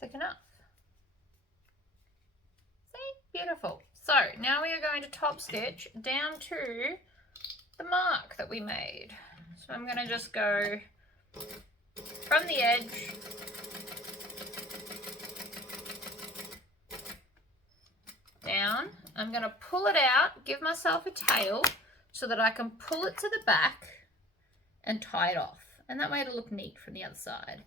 thick enough. See? Beautiful. So now we are going to top stitch down to the mark that we made. So I'm going to just go from the edge down. I'm going to pull it out, give myself a tail so that I can pull it to the back and tie it off. And that way it'll look neat from the other side.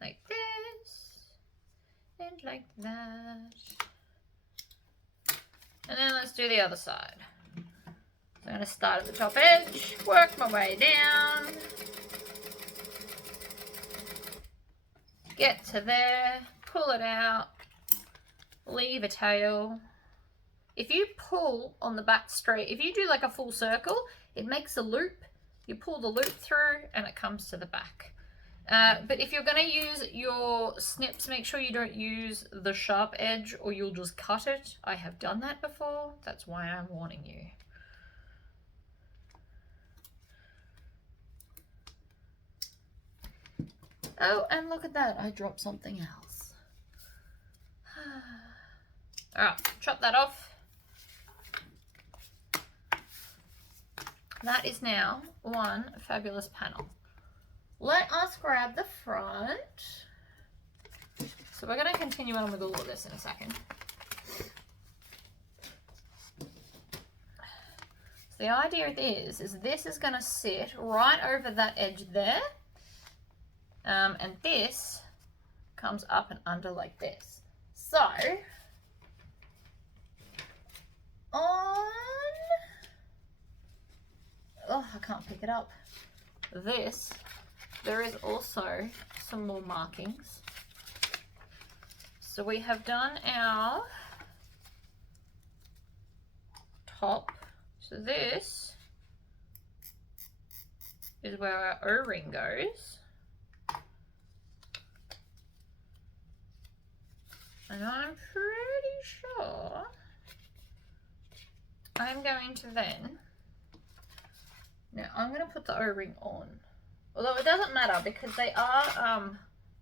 Like this and like that. And then let's do the other side. So I'm going to start at the top edge, work my way down, get to there, pull it out, leave a tail. If you pull on the back straight, if you do like a full circle, it makes a loop. You pull the loop through and it comes to the back. But if you're going to use your snips, make sure you don't use the sharp edge or you'll just cut it. I have done that before. That's why I'm warning you. Oh, and look at that. I dropped something else. All right, chop that off. That is now one fabulous panel. Let us grab the front. So we're going to continue on with all of this in a second. So the idea is this is going to sit right over that edge there. And this comes up and under like this. So, oh, I can't pick it up. This, there is also some more markings. So we have done our top. So this is where our O-ring goes. And I'm pretty sure I'm going to then, now I'm going to put the O-ring on. Although it doesn't matter because they are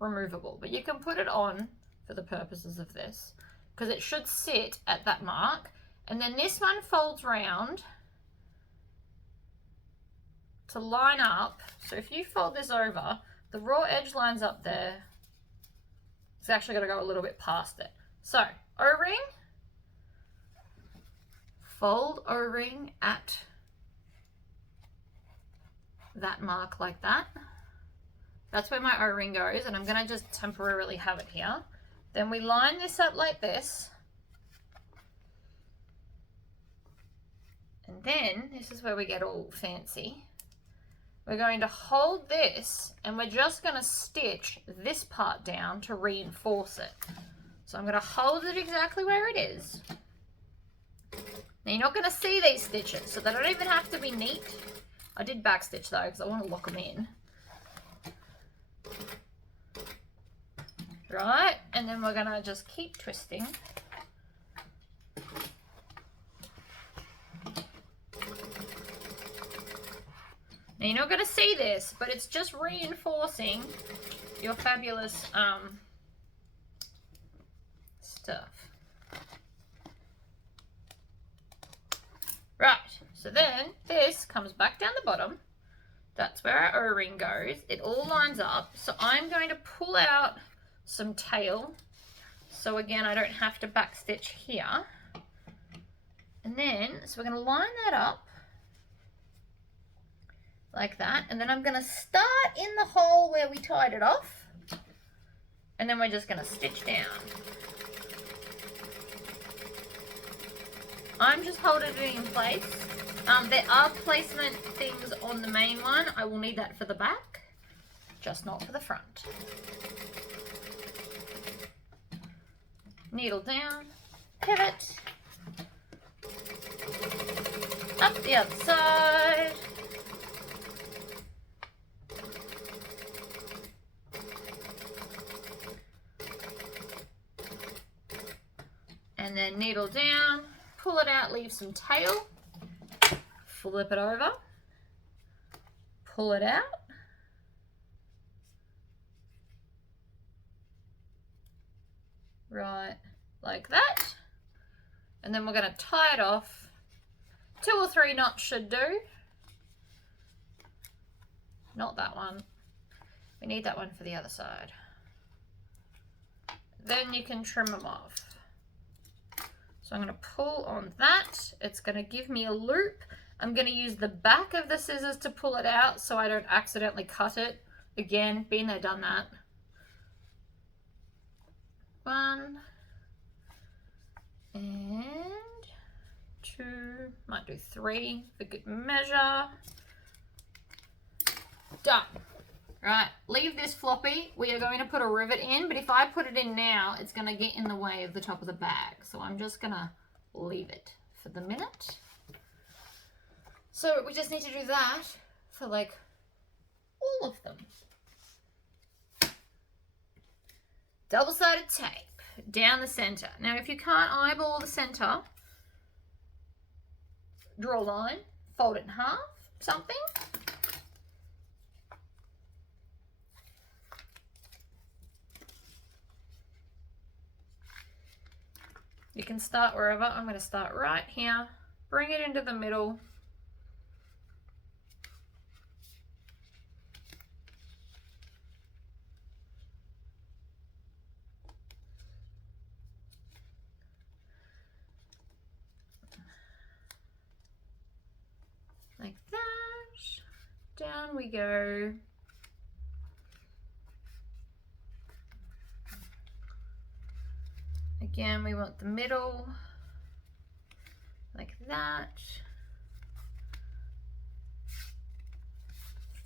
removable, but you can put it on for the purposes of this because it should sit at that mark. And then this one folds round to line up. So if you fold this over, the raw edge lines up there. It's actually going to go a little bit past it. So, O-ring, fold O-ring at that mark like that. That's where my O-ring goes, and I'm going to just temporarily have it here. Then we line this up like this. And then, this is where we get all fancy. We're going to hold this and we're just going to stitch this part down to reinforce it. So I'm going to hold it exactly where it is. Now you're not going to see these stitches, so they don't even have to be neat. I did backstitch though because I want to lock them in. right? And then we're gonna just keep twisting. Now you're not gonna see this, but it's just reinforcing your fabulous stuff. Right, so then this comes back down the bottom. That's where our O-ring goes. It all lines up. So I'm going to pull out some tail. So again, I don't have to backstitch here. And then, so we're going to line that up like that. And then I'm going to start in the hole where we tied it off. And then we're just going to stitch down. I'm just holding it in place. There are placement things on the main one. I will need that for the back, just not for the front. Needle down, pivot, up the other side. And then needle down, pull it out, leave some tail. Flip it over, pull it out, right, like that, and then we're going to tie it off. 2 or 3 knots should do. Not that one. We need that one for the other side. Then you can trim them off. So I'm going to pull on that. It's going to give me a loop. I'm going to use the back of the scissors to pull it out so I don't accidentally cut it. Again, been there, done that. 1 and 2, might do 3 for good measure. Done. Right, leave this floppy. We are going to put a rivet in, but if I put it in now, it's going to get in the way of the top of the bag. So I'm just going to leave it for the minute. So we just need to do that for like all of them. Double-sided tape down the center. Now if you can't eyeball the center, draw a line, fold it in half, something. You can start wherever. I'm going to start right here, bring it into the middle. Like that. Down we go. Again, we want the middle, like that.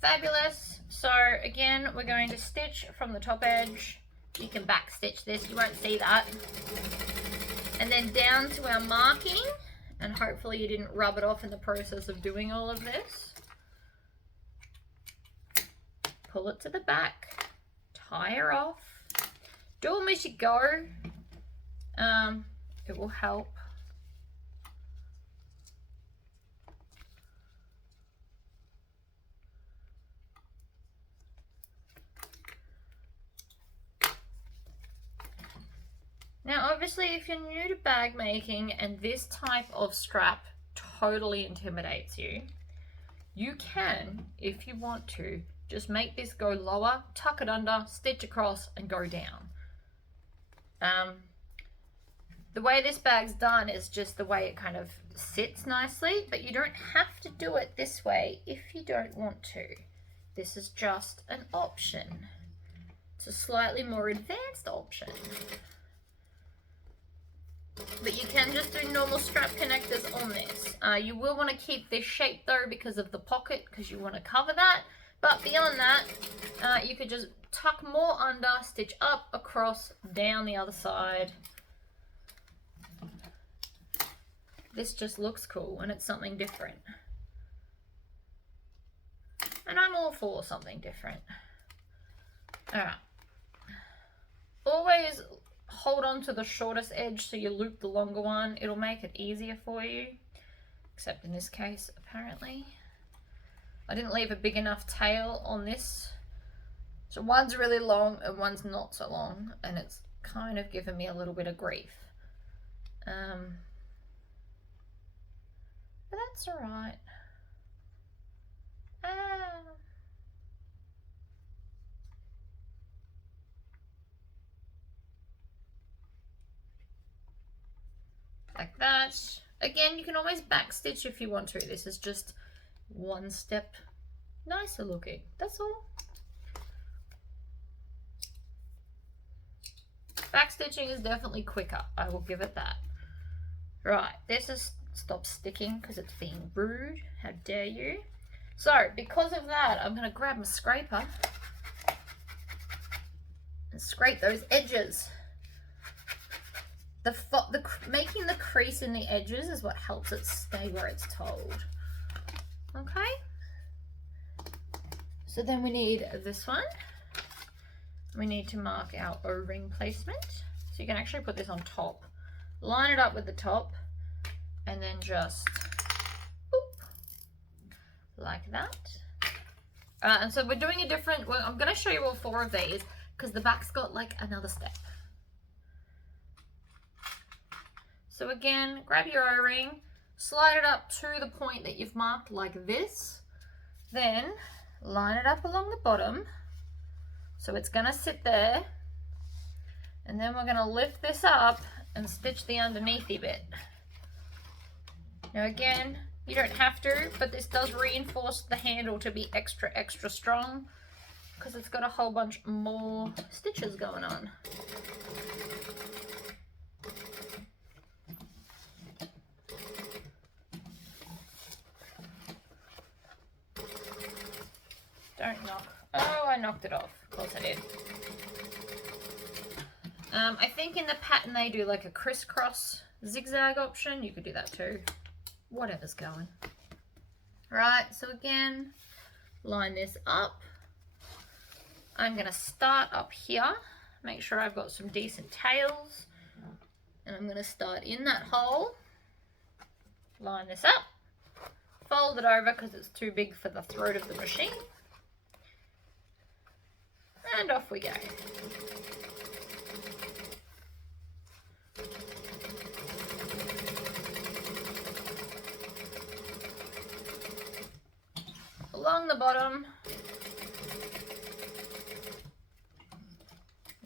Fabulous. So again, we're going to stitch from the top edge. You can back stitch this, you won't see that. And then down to our marking, and hopefully you didn't rub it off in the process of doing all of this. Pull it to the back, tie her off. Do them as you go. It will help. Now obviously if you're new to bag making and this type of strap totally intimidates you, you can, if you want to, just make this go lower, tuck it under, stitch across and go down. The way this bag's done is just the way it kind of sits nicely, but you don't have to do it this way if you don't want to. This is just an option. It's a slightly more advanced option. But you can just do normal strap connectors on this. You will want to keep this shape though because of the pocket, because you want to cover that. But beyond that, you could just tuck more under, stitch up, across, down the other side. This just looks cool and it's something different. And I'm all for something different. Alright. always hold on to the shortest edge so you loop the longer one. It'll make it easier for you. Except in this case, apparently. I didn't leave a big enough tail on this. So one's really long and one's not so long. And it's kind of given me a little bit of grief. But that's alright. Like that. Again, you can always backstitch if you want to. This is just one step nicer looking. That's all. Backstitching is definitely quicker. I will give it that. Right, this is stop sticking because it's being rude. How dare you? So, because of that, I'm going to grab my scraper and scrape those edges. Making the crease in the edges is what helps it stay where it's told. Okay. So then we need this one. We need to mark our O-ring placement. So you can actually put this on top. Line it up with the top and then just boop, like that. And so we're doing a different, well, I'm going to show you all 4 of these because the back's got like another step. So again, grab your O-ring, slide it up to the point that you've marked like this, then line it up along the bottom. So it's going to sit there, and then we're going to lift this up and stitch the underneathy bit. Now again, you don't have to, but this does reinforce the handle to be extra, extra strong because it's got a whole bunch more stitches going on. Don't knock. Oh, I knocked it off. Of course I did. I think in the pattern they do like a crisscross zigzag option. You could do that too. Whatever's going. Right, so again, line this up. I'm going to start up here. Make sure I've got some decent tails. And I'm going to start in that hole. Line this up. Fold it over because it's too big for the throat of the machine. And off we go. Along the bottom,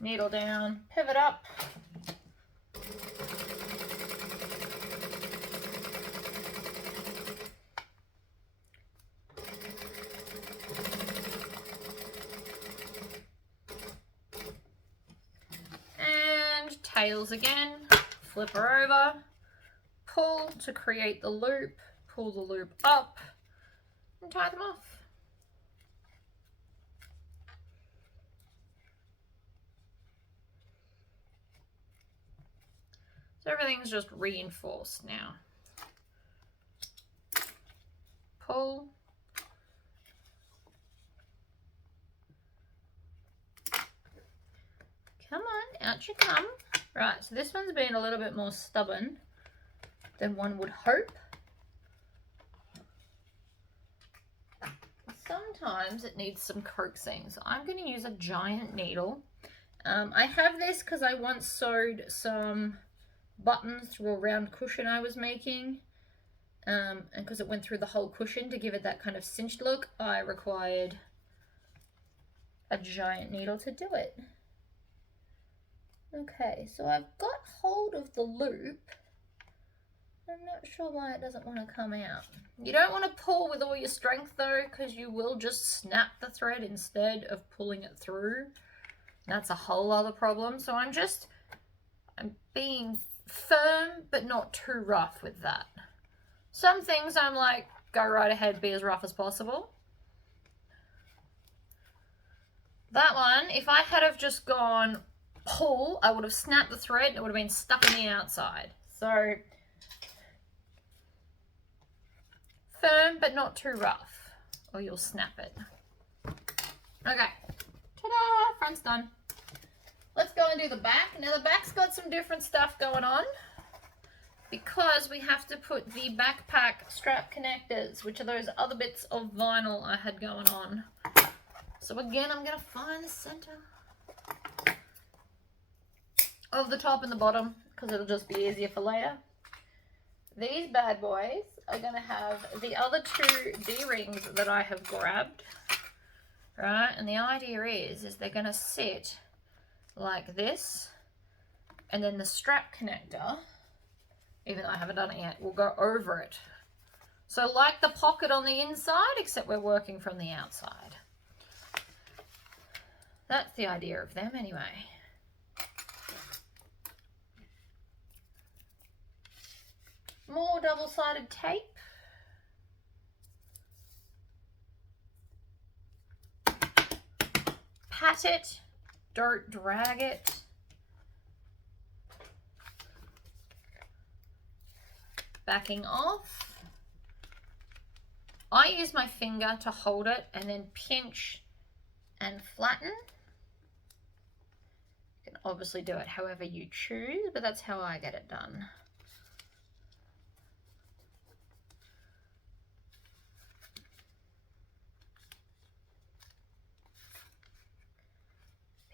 needle down, pivot up. Tails again, flip her over, pull to create the loop, pull the loop up, and tie them off. So everything's just reinforced now. Pull. Come on, out you come. Right, so this one's been a little bit more stubborn than one would hope. Sometimes it needs some coaxing, so I'm going to use a giant needle. I have this because I once sewed some buttons through a round cushion I was making, and because it went through the whole cushion to give it that kind of cinched look, I required a giant needle to do it. Okay, so I've got hold of the loop. I'm not sure why it doesn't want to come out. You don't want to pull with all your strength though, because you will just snap the thread instead of pulling it through. That's a whole other problem. So I'm being firm, but not too rough with that. Some things I'm like, go right ahead, be as rough as possible. That one, if I had have just gone pull, I would have snapped the thread and it would have been stuck in the outside. So firm but not too rough or you'll snap it. Okay, ta-da, front's done. let's go and do the back. Now the back's got some different stuff going on because we have to put the backpack strap connectors, which are those other bits of vinyl I had going on. So again, I'm gonna find the center of the top and the bottom because it'll just be easier for later. These bad boys are gonna have the other two D-rings that I have grabbed, right? And the idea is they're gonna sit like this, and then the strap connector, even though I haven't done it yet, will go over it. So like the pocket on the inside, except we're working from the outside. That's the idea of them anyway. More double-sided tape. Pat it, don't drag it. Backing off. I use my finger to hold it and then pinch and flatten. You can obviously do it however you choose, but that's how I get it done.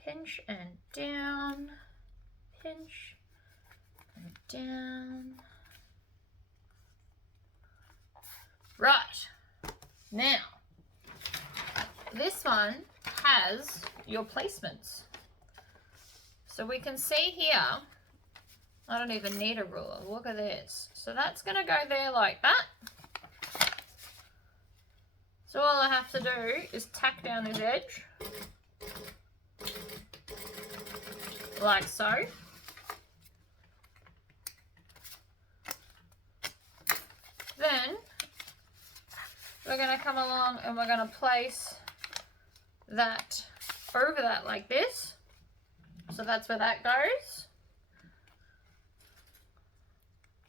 Pinch and down, pinch and down. Right, now, this one has your placements. So we can see here, I don't even need a ruler, look at this. So that's gonna go there like that. So all I have to do is tack down this edge. Like so. Then we're going to come along and we're going to place that over that like this. So that's where that goes.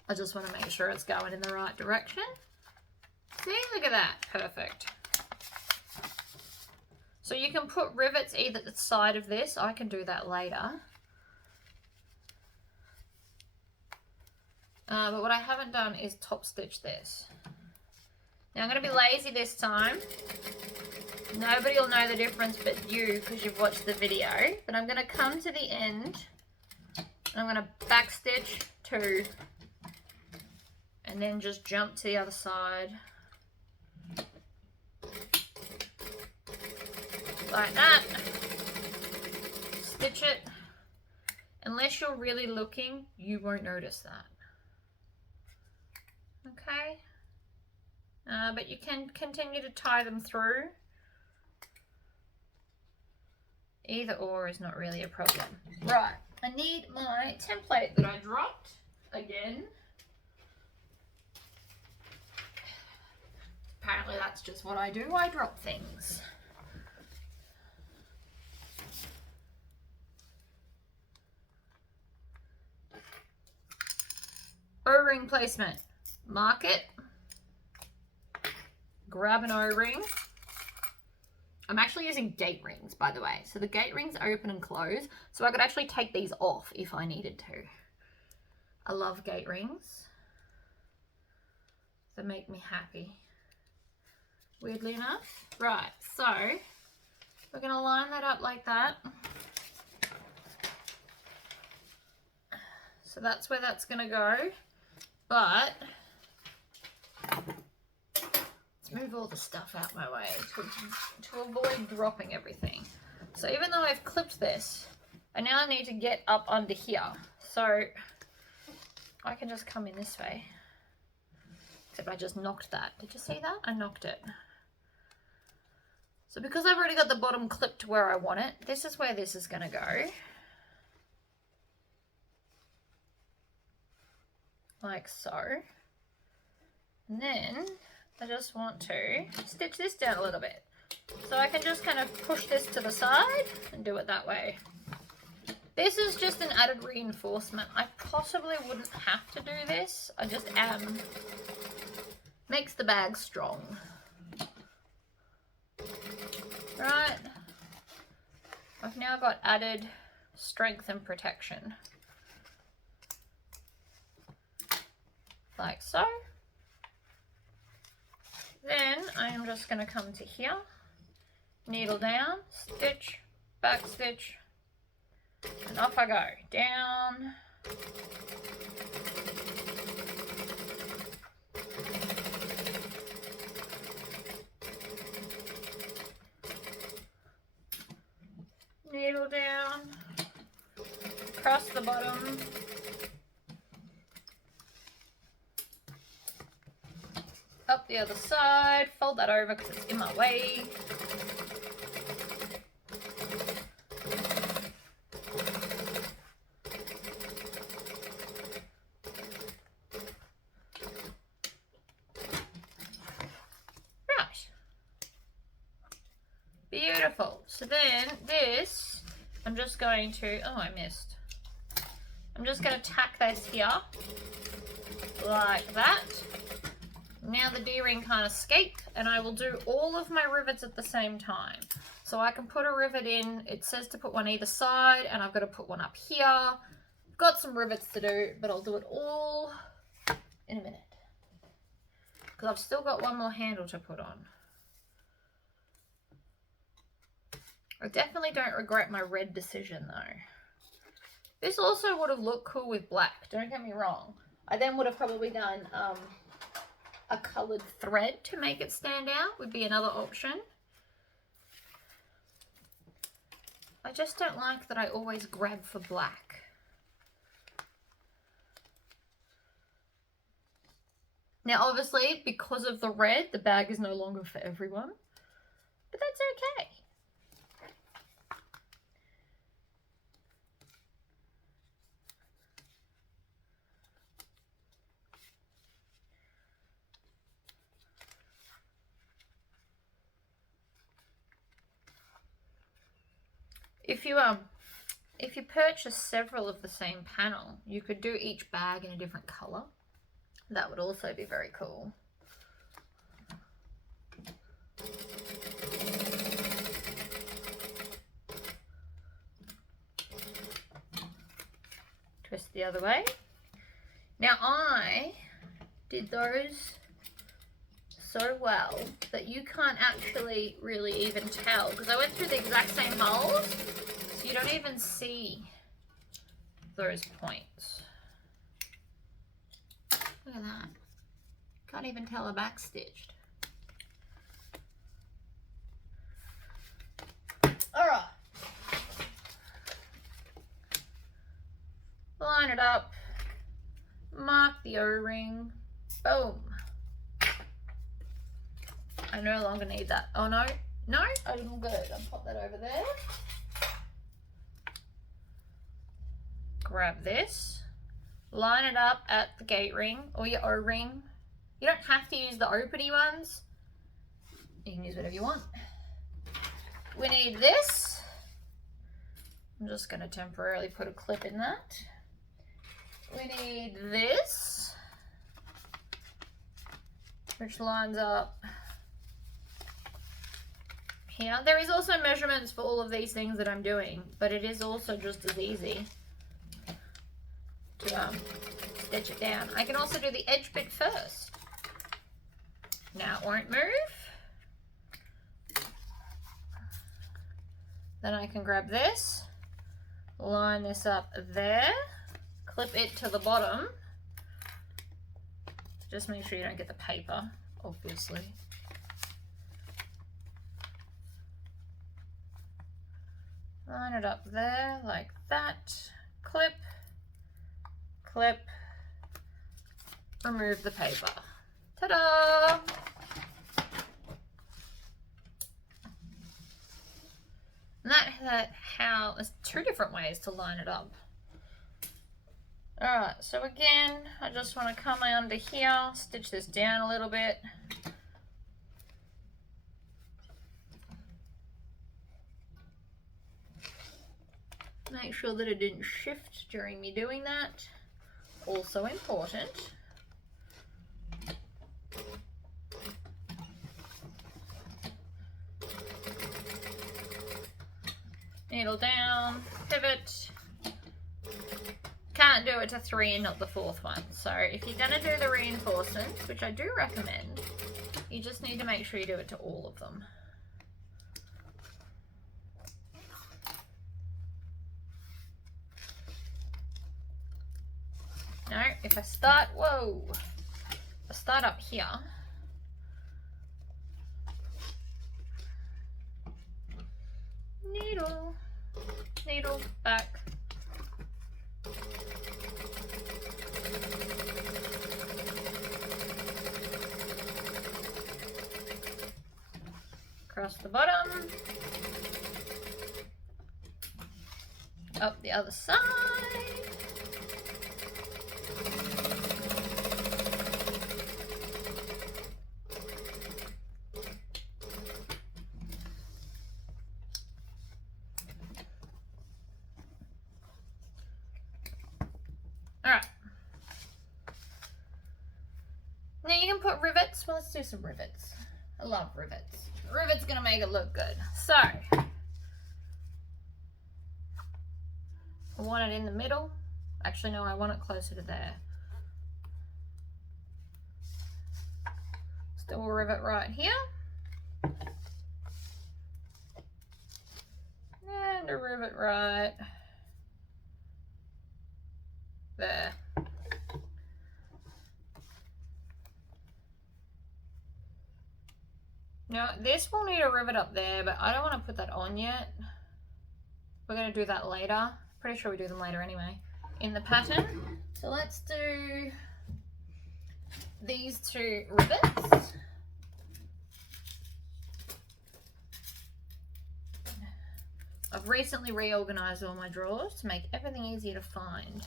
I just want to make sure it's going in the right direction. See, look at that, perfect. So you can put rivets either at the side of this. I can do that later. But what I haven't done is top stitch this. Now I'm going to be lazy this time. Nobody will know the difference but you because you've watched the video. But I'm going to come to the end and I'm going to back stitch 2 and then just jump to the other side. Like that. Stitch it. Unless you're really looking, you won't notice that. Okay, but you can continue to tie them through. Either or is not really a problem. Right, I need my template that I dropped again. Apparently that's just what I do, I drop things. O-ring placement. Mark it, grab an O-ring. I'm actually using gate rings, by the way. So the gate rings open and close, so I could actually take these off if I needed to. I love gate rings. They make me happy, weirdly enough. Right, so we're gonna line that up like that. So that's where that's gonna go, but let's move all the stuff out my way to avoid dropping everything. So even though I've clipped this, I now need to get up under here. So I can just come in this way. Except I just knocked that. Did you see that? I knocked it. So because I've already got the bottom clipped where I want it, this is where this is going to go. Like so. And then I just want to stitch this down a little bit. So I can just kind of push this to the side and do it that way. This is just an added reinforcement. I possibly wouldn't have to do this. I just am. Makes the bag strong. Right. I've now got added strength and protection. Like so. Then I am just going to come to here, needle down, stitch, back stitch, and off I go. Down. Needle down, across the bottom, up the other side, fold that over because it's in my way. Right. Beautiful. So then this, I'm just going to, oh, I missed. I'm just going to tack this here like that. Now the D-ring can't escape, and I will do all of my rivets at the same time. So I can put a rivet in, it says to put one either side, and I've got to put one up here. I've got some rivets to do, but I'll do it all in a minute. Because I've still got one more handle to put on. I definitely don't regret my red decision though. This also would have looked cool with black, don't get me wrong. I then would have probably done a coloured thread to make it stand out, would be another option. I just don't like that I always grab for black. Now obviously, because of the red, the bag is no longer for everyone, but that's okay. If you purchase several of the same panel, you could do each bag in a different colour. That would also be very cool. Twist the other way. Now I did those so well that you can't actually really even tell, because I went through the exact same holes, so you don't even see those points. Look at that. Can't even tell they're back stitched. All right. Line it up. Mark the O-ring. Boom. I no longer need that. Oh no, no, I didn't good. I'll pop that over there. Grab this, line it up at the gate ring or your O-ring. You don't have to use the opening ones. You can use whatever you want. We need this. I'm just going to temporarily put a clip in that. We need this, which lines up here. There is also measurements for all of these things that I'm doing, but it is also just as easy to stitch it down. I can also do the edge bit first. Now it won't move. Then I can grab this, line this up there, clip it to the bottom. Just make sure you don't get the paper, obviously. Line it up there like that, clip, clip, remove the paper. Ta-da! And there's two different ways to line it up. Alright, so again, I just want to come under here, stitch this down a little bit. Make sure that it didn't shift during me doing that. Also important. Needle down. pivot. Can't do it to 3 and not the 4th one. So if you're going to do the reinforcements, which I do recommend, you just need to make sure you do it to all of them. No, if I start, whoa, I start up here. Needle, needle, back. Across the bottom. Up the other side. Alright. Now you can put rivets. Well, let's do some rivets. I love rivets. Rivet's gonna make it look good. So, I want it in the middle. Actually, no, I want it closer to there. Still a rivet right here. And a rivet right there. Now, this will need a rivet up there, but I don't want to put that on yet. We're going to do that later. Pretty sure we do them later anyway, in the pattern. So let's do these 2 rivets. I've recently reorganized all my drawers to make everything easier to find.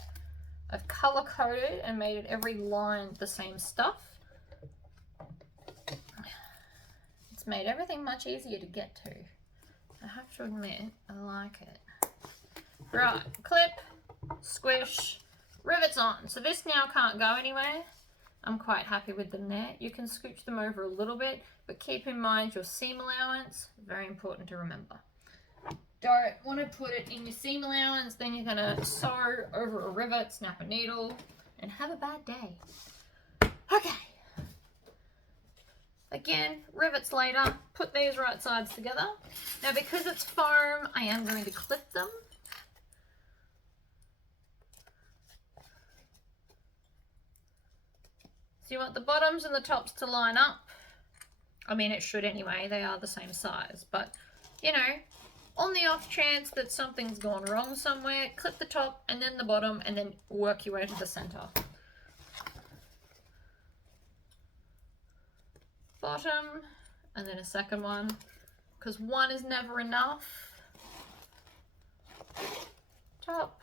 I've color coded and made it every line the same stuff. It's made everything much easier to get to. I have to admit, I like it. Right, clip, squish, rivets on. So this now can't go anywhere. I'm quite happy with them there. You can scooch them over a little bit, but keep in mind your seam allowance, very important to remember. Don't want to put it in your seam allowance, then you're going to sew over a rivet, snap a needle, and have a bad day. Okay. Again, rivets later. Put these right sides together. Now because it's foam, I am going to clip them. So you want the bottoms and the tops to line up. I mean, it should anyway, they are the same size, but you know, on the off chance that something's gone wrong somewhere, clip the top and then the bottom and then work your way to the center. Bottom and then a second one, because one is never enough. Top.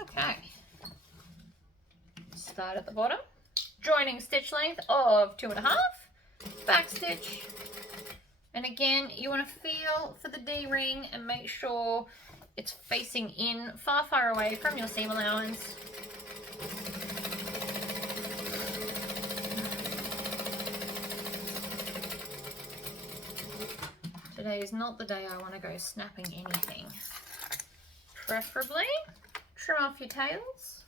Okay. Start at the bottom. Joining stitch length of 2.5. Back stitch. And again, you want to feel for the D-ring and make sure it's facing in far away from your seam allowance. Today is not the day I want to go snapping anything. Preferably trim off your tails.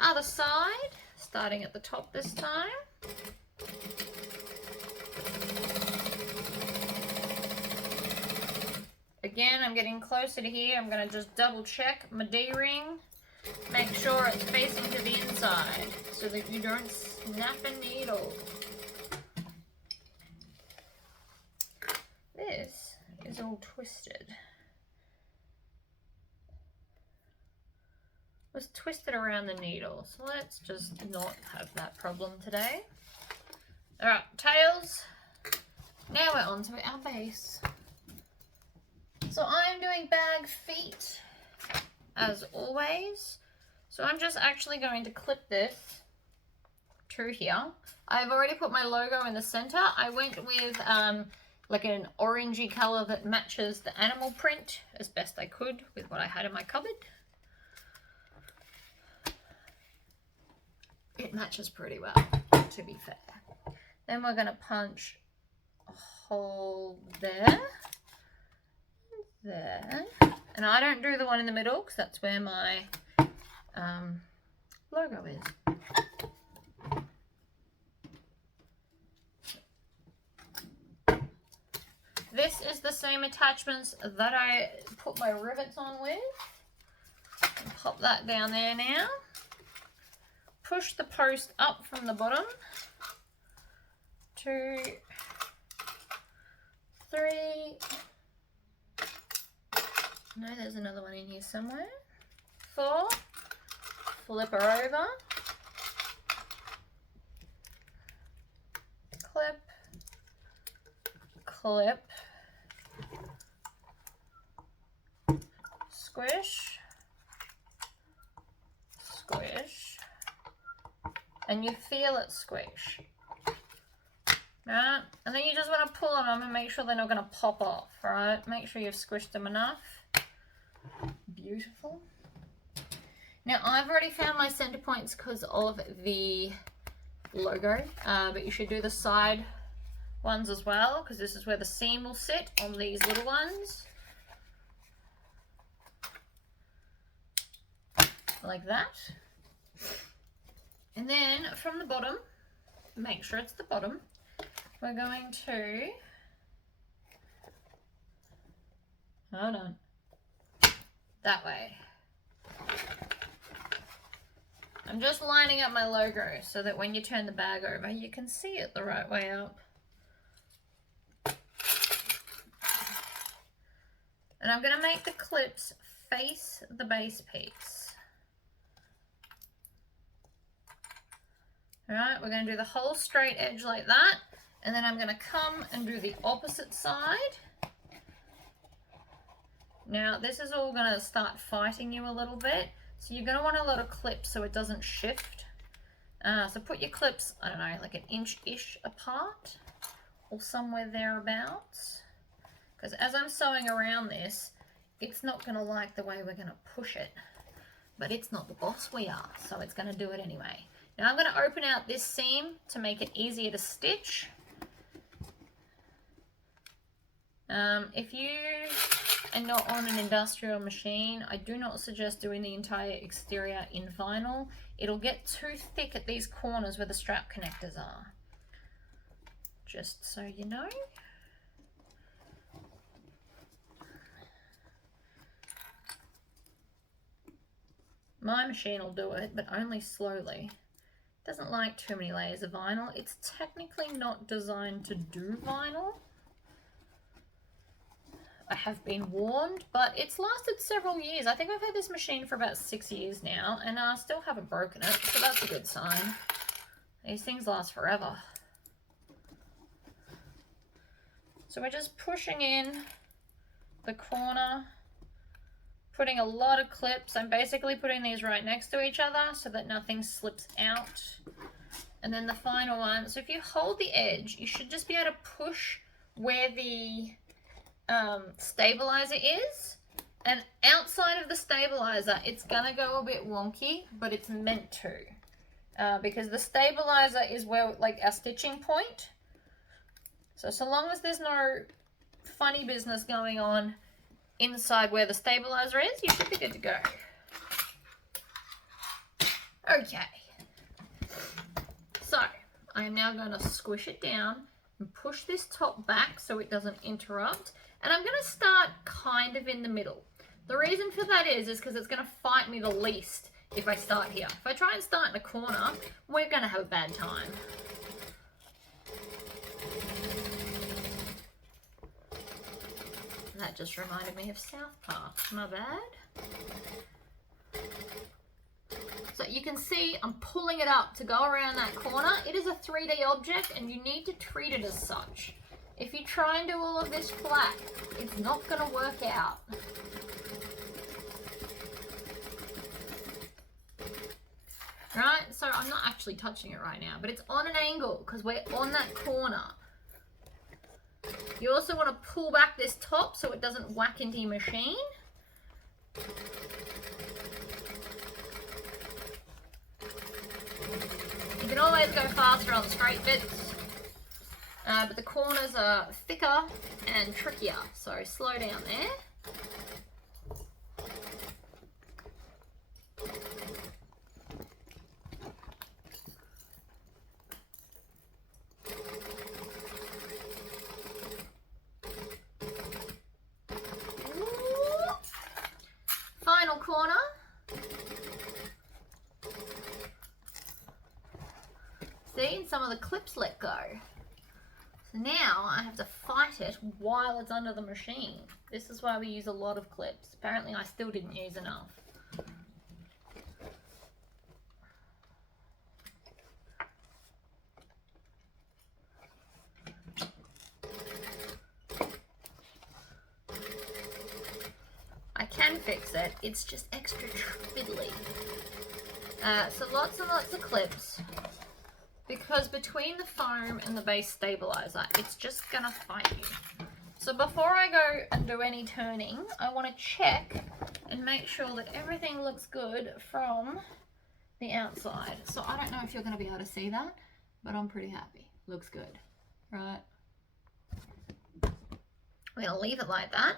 Other side, starting at the top this time. Again, I'm getting closer to here. I'm going to just double check my D-ring. Make sure it's facing to the inside so that you don't snap a needle. This is all twisted. It was twisted around the needle, so let's just not have that problem today. Alright, tails. Now we're on to our base. So I'm doing bag feet as always. So I'm just actually going to clip this to here. I've already put my logo in the center. I went with like an orangey color that matches the animal print as best I could with what I had in my cupboard. It matches pretty well, to be fair. Then we're going to punch. Oh, hole there. There. And I don't do the one in the middle because that's where my logo is. This is the same attachments that I put my rivets on with. Pop that down there now. Push the post up from the bottom. 2, 3. No, there's another one in here somewhere. 4. Flip her over. Clip. Clip. Squish. Squish. And you feel it squish. Right? And then you just want to pull on them and make sure they're not going to pop off, right? Make sure you've squished them enough. Beautiful. Now, I've already found my center points because of the logo, but you should do the side ones as well, because this is where the seam will sit on these little ones. Like that. And then from the bottom, make sure it's the bottom, we're going to, hold on, that way. I'm just lining up my logo so that when you turn the bag over, you can see it the right way up. And I'm going to make the clips face the base piece. Alright, we're going to do the whole straight edge like that, and then I'm going to come and do the opposite side. Now, this is all going to start fighting you a little bit, so you're going to want a lot of clips so it doesn't shift. So put your clips, I don't know, like an inch-ish apart, or somewhere thereabouts. Because as I'm sewing around this, it's not going to like the way we're going to push it. But it's not the boss, we are, so it's going to do it anyway. Now I'm going to open out this seam to make it easier to stitch. If you are not on an industrial machine, I do not suggest doing the entire exterior in vinyl. It'll get too thick at these corners where the strap connectors are. Just so you know. My machine will do it, but only slowly. It doesn't like too many layers of vinyl. It's technically not designed to do vinyl. I have been warned, but it's lasted several years. I think I've had this machine for about 6 years now, and I still haven't broken it, so that's a good sign. These things last forever. So we're just pushing in the corner, putting a lot of clips. I'm basically putting these right next to each other so that nothing slips out. And then the final one, so if you hold the edge, you should just be able to push where the stabilizer is, and outside of the stabilizer it's gonna go a bit wonky, but it's meant to, because the stabilizer is where, like, our stitching point. So long as there's no funny business going on inside where the stabilizer is, you should be good to go. Okay, so I am now going to squish it down and push this top back so it doesn't interrupt. And I'm going to start kind of in the middle. The reason for that is because it's going to fight me the least if I start here. If I try and start in a corner, we're going to have a bad time. That just reminded me of South Park. My bad. So you can see I'm pulling it up to go around that corner. It is a 3D object and you need to treat it as such. If you try and do all of this flat, it's not going to work out. Right, so I'm not actually touching it right now, but it's on an angle because we're on that corner. You also want to pull back this top so it doesn't whack into your machine. You can always go faster on straight bits. but the corners are thicker and trickier, so slow down there. Final corner. See, and some of the clips let go. So now I have to fight it while it's under the machine. This is why we use a lot of clips. Apparently I still didn't use enough. I can fix it, it's just extra fiddly. So lots and lots of clips, because between the foam and the base stabilizer, it's just gonna fight you. So before I go and do any turning, I want to check and make sure that everything looks good from the outside. So I don't know if you're going to be able to see that, but I'm pretty happy. Looks good, right? We're going to leave it like that.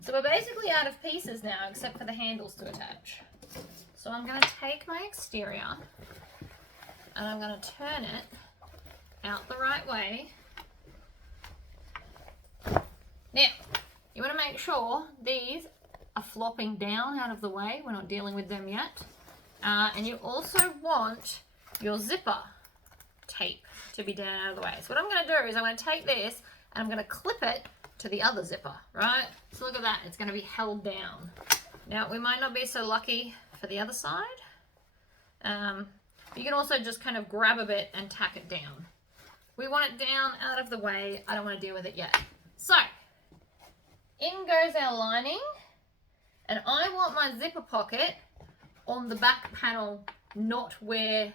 So we're basically out of pieces now, except for the handles to attach. So I'm going to take my exterior and I'm going to turn it out the right way. Now, you want to make sure these are flopping down out of the way. We're not dealing with them yet. And you also want your zipper tape to be down out of the way. So what I'm going to do is I'm going to take this and I'm going to clip it to the other zipper, right? So look at that, it's going to be held down. Now, we might not be so lucky for the other side. You can also just kind of grab a bit and tack it down. We want it down out of the way. I don't want to deal with it yet. So, in goes our lining, and I want my zipper pocket on the back panel, not where,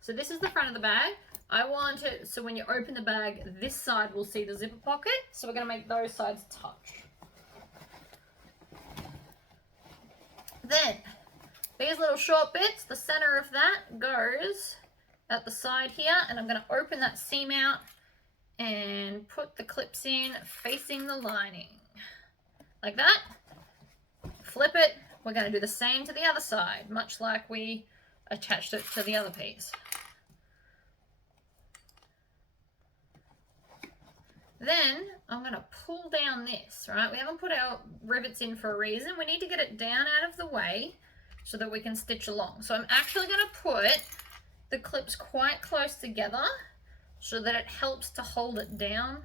so this is the front of the bag. I want it so when you open the bag, this side will see the zipper pocket. So we're going to make those sides touch. Then, these little short bits, the center of that goes at the side here, and I'm going to open that seam out and put the clips in facing the lining. Like that. Flip it. We're going to do the same to the other side, much like we attached it to the other piece. Then I'm going to pull down this, right? We haven't put our rivets in for a reason. We need to get it down out of the way so that we can stitch along. So I'm actually going to put the clips quite close together so that it helps to hold it down,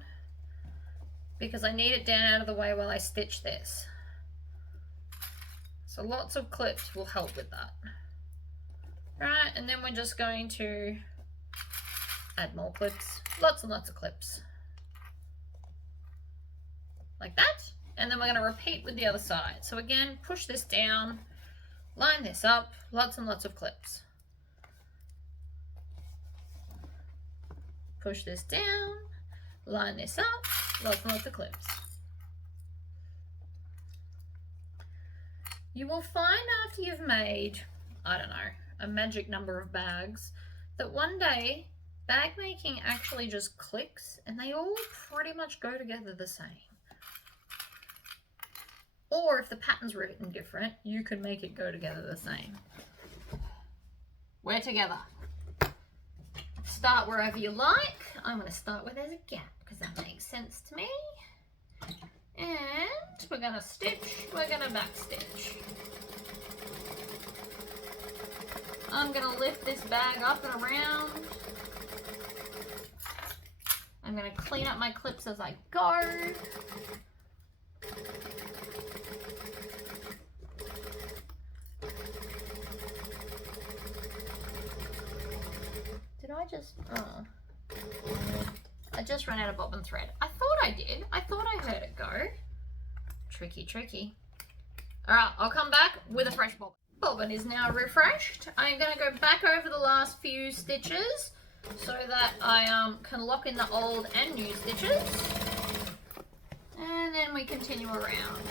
because I need it down out of the way while I stitch this. So lots of clips will help with that. Right, and then we're just going to add more clips, lots and lots of clips. Like that, and then we're going to repeat with the other side. So again, push this down, line this up, lots and lots of clips. Push this down, line this up, lots and lots of clips. You will find after you've made, I don't know, a magic number of bags, that one day bag making actually just clicks and they all pretty much go together the same. Or if the pattern's written different, you can make it go together the same. We're together. Start wherever you like. I'm going to start where there's a gap because that makes sense to me. And we're going to stitch, we're going to back stitch. I'm going to lift this bag up and around. I'm going to clean up my clips as I go. I just ran out of bobbin thread. I thought I did. I thought I heard it go. Tricky, tricky. All right, I'll come back with a fresh bobbin. Bobbin is now refreshed. I'm going to go back over the last few stitches so that I can lock in the old and new stitches. And then we continue around.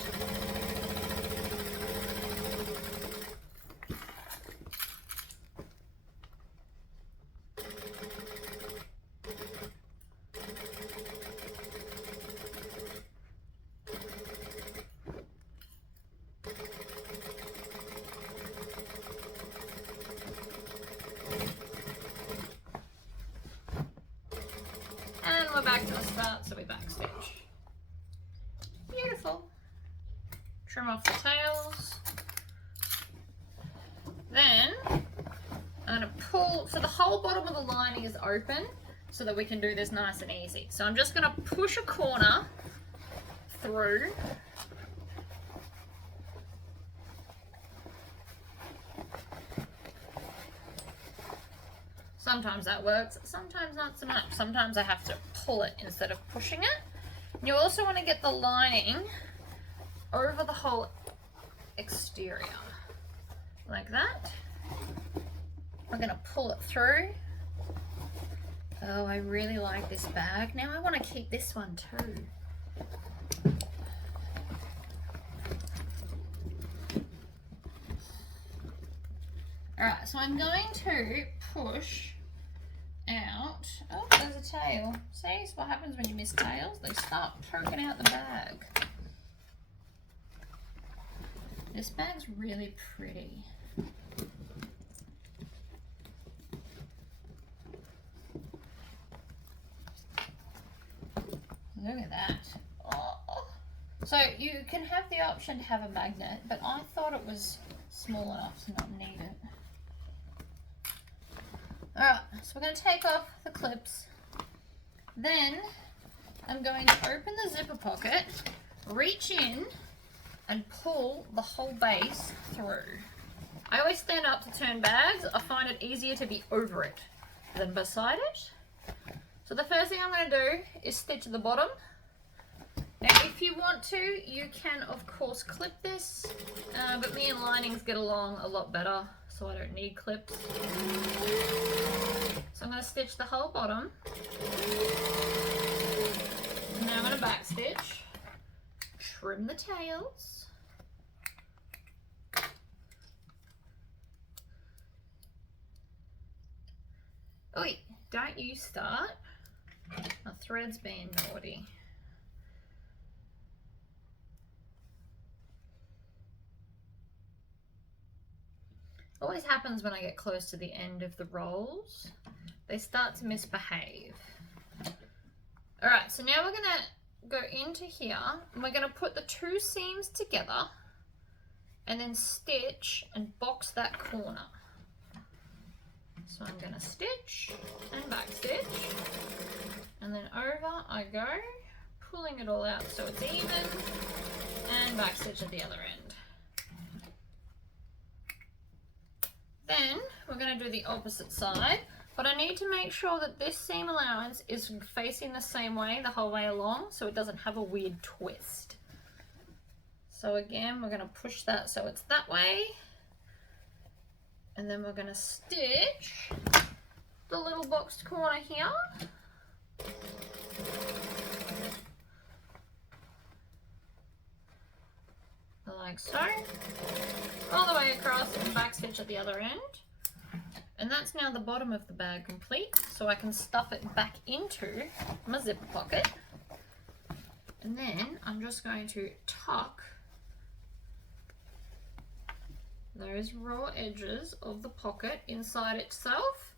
back to the start, so we back stitch. Beautiful. Trim off the tails. Then I'm going to pull, so the whole bottom of the lining is open so that we can do this nice and easy. So I'm just going to push a corner through. Sometimes that works, sometimes not so much. Sometimes I have to pull it instead of pushing it. And you also want to get the lining over the whole exterior, like that. We're going to pull it through. Oh, I really like this bag. Now I want to keep this one too. Alright, so I'm going to push out. Oh, there's a tail. See what happens when you miss tails? They start poking out the bag. This bag's really pretty. Look at that. Oh. So you can have the option to have a magnet, but I thought it was small enough to not need it. Alright, so we're going to take off the clips. Then I'm going to open the zipper pocket, reach in, and pull the whole base through. I always stand up to turn bags. I find it easier to be over it than beside it. So the first thing I'm going to do is stitch the bottom. Now if you want to, you can of course clip this, but me and linings get along a lot better, so I don't need clips. So I'm going to stitch the whole bottom. And now I'm going to back stitch, trim the tails. Oi, don't you start. My thread's being naughty. Always happens when I get close to the end of the rolls. They start to misbehave. Alright, so now we're going to go into here and we're going to put the two seams together and then stitch and box that corner. So I'm going to stitch and back stitch, and then over I go, pulling it all out so it's even, and back stitch at the other end. Then we're going to do the opposite side, but I need to make sure that this seam allowance is facing the same way the whole way along so it doesn't have a weird twist. So again, we're going to push that so it's that way. And then we're going to stitch the little boxed corner here. Like so. All the way across and back stitch at the other end. And that's now the bottom of the bag complete. So I can stuff it back into my zipper pocket. And then I'm just going to tuck those raw edges of the pocket inside itself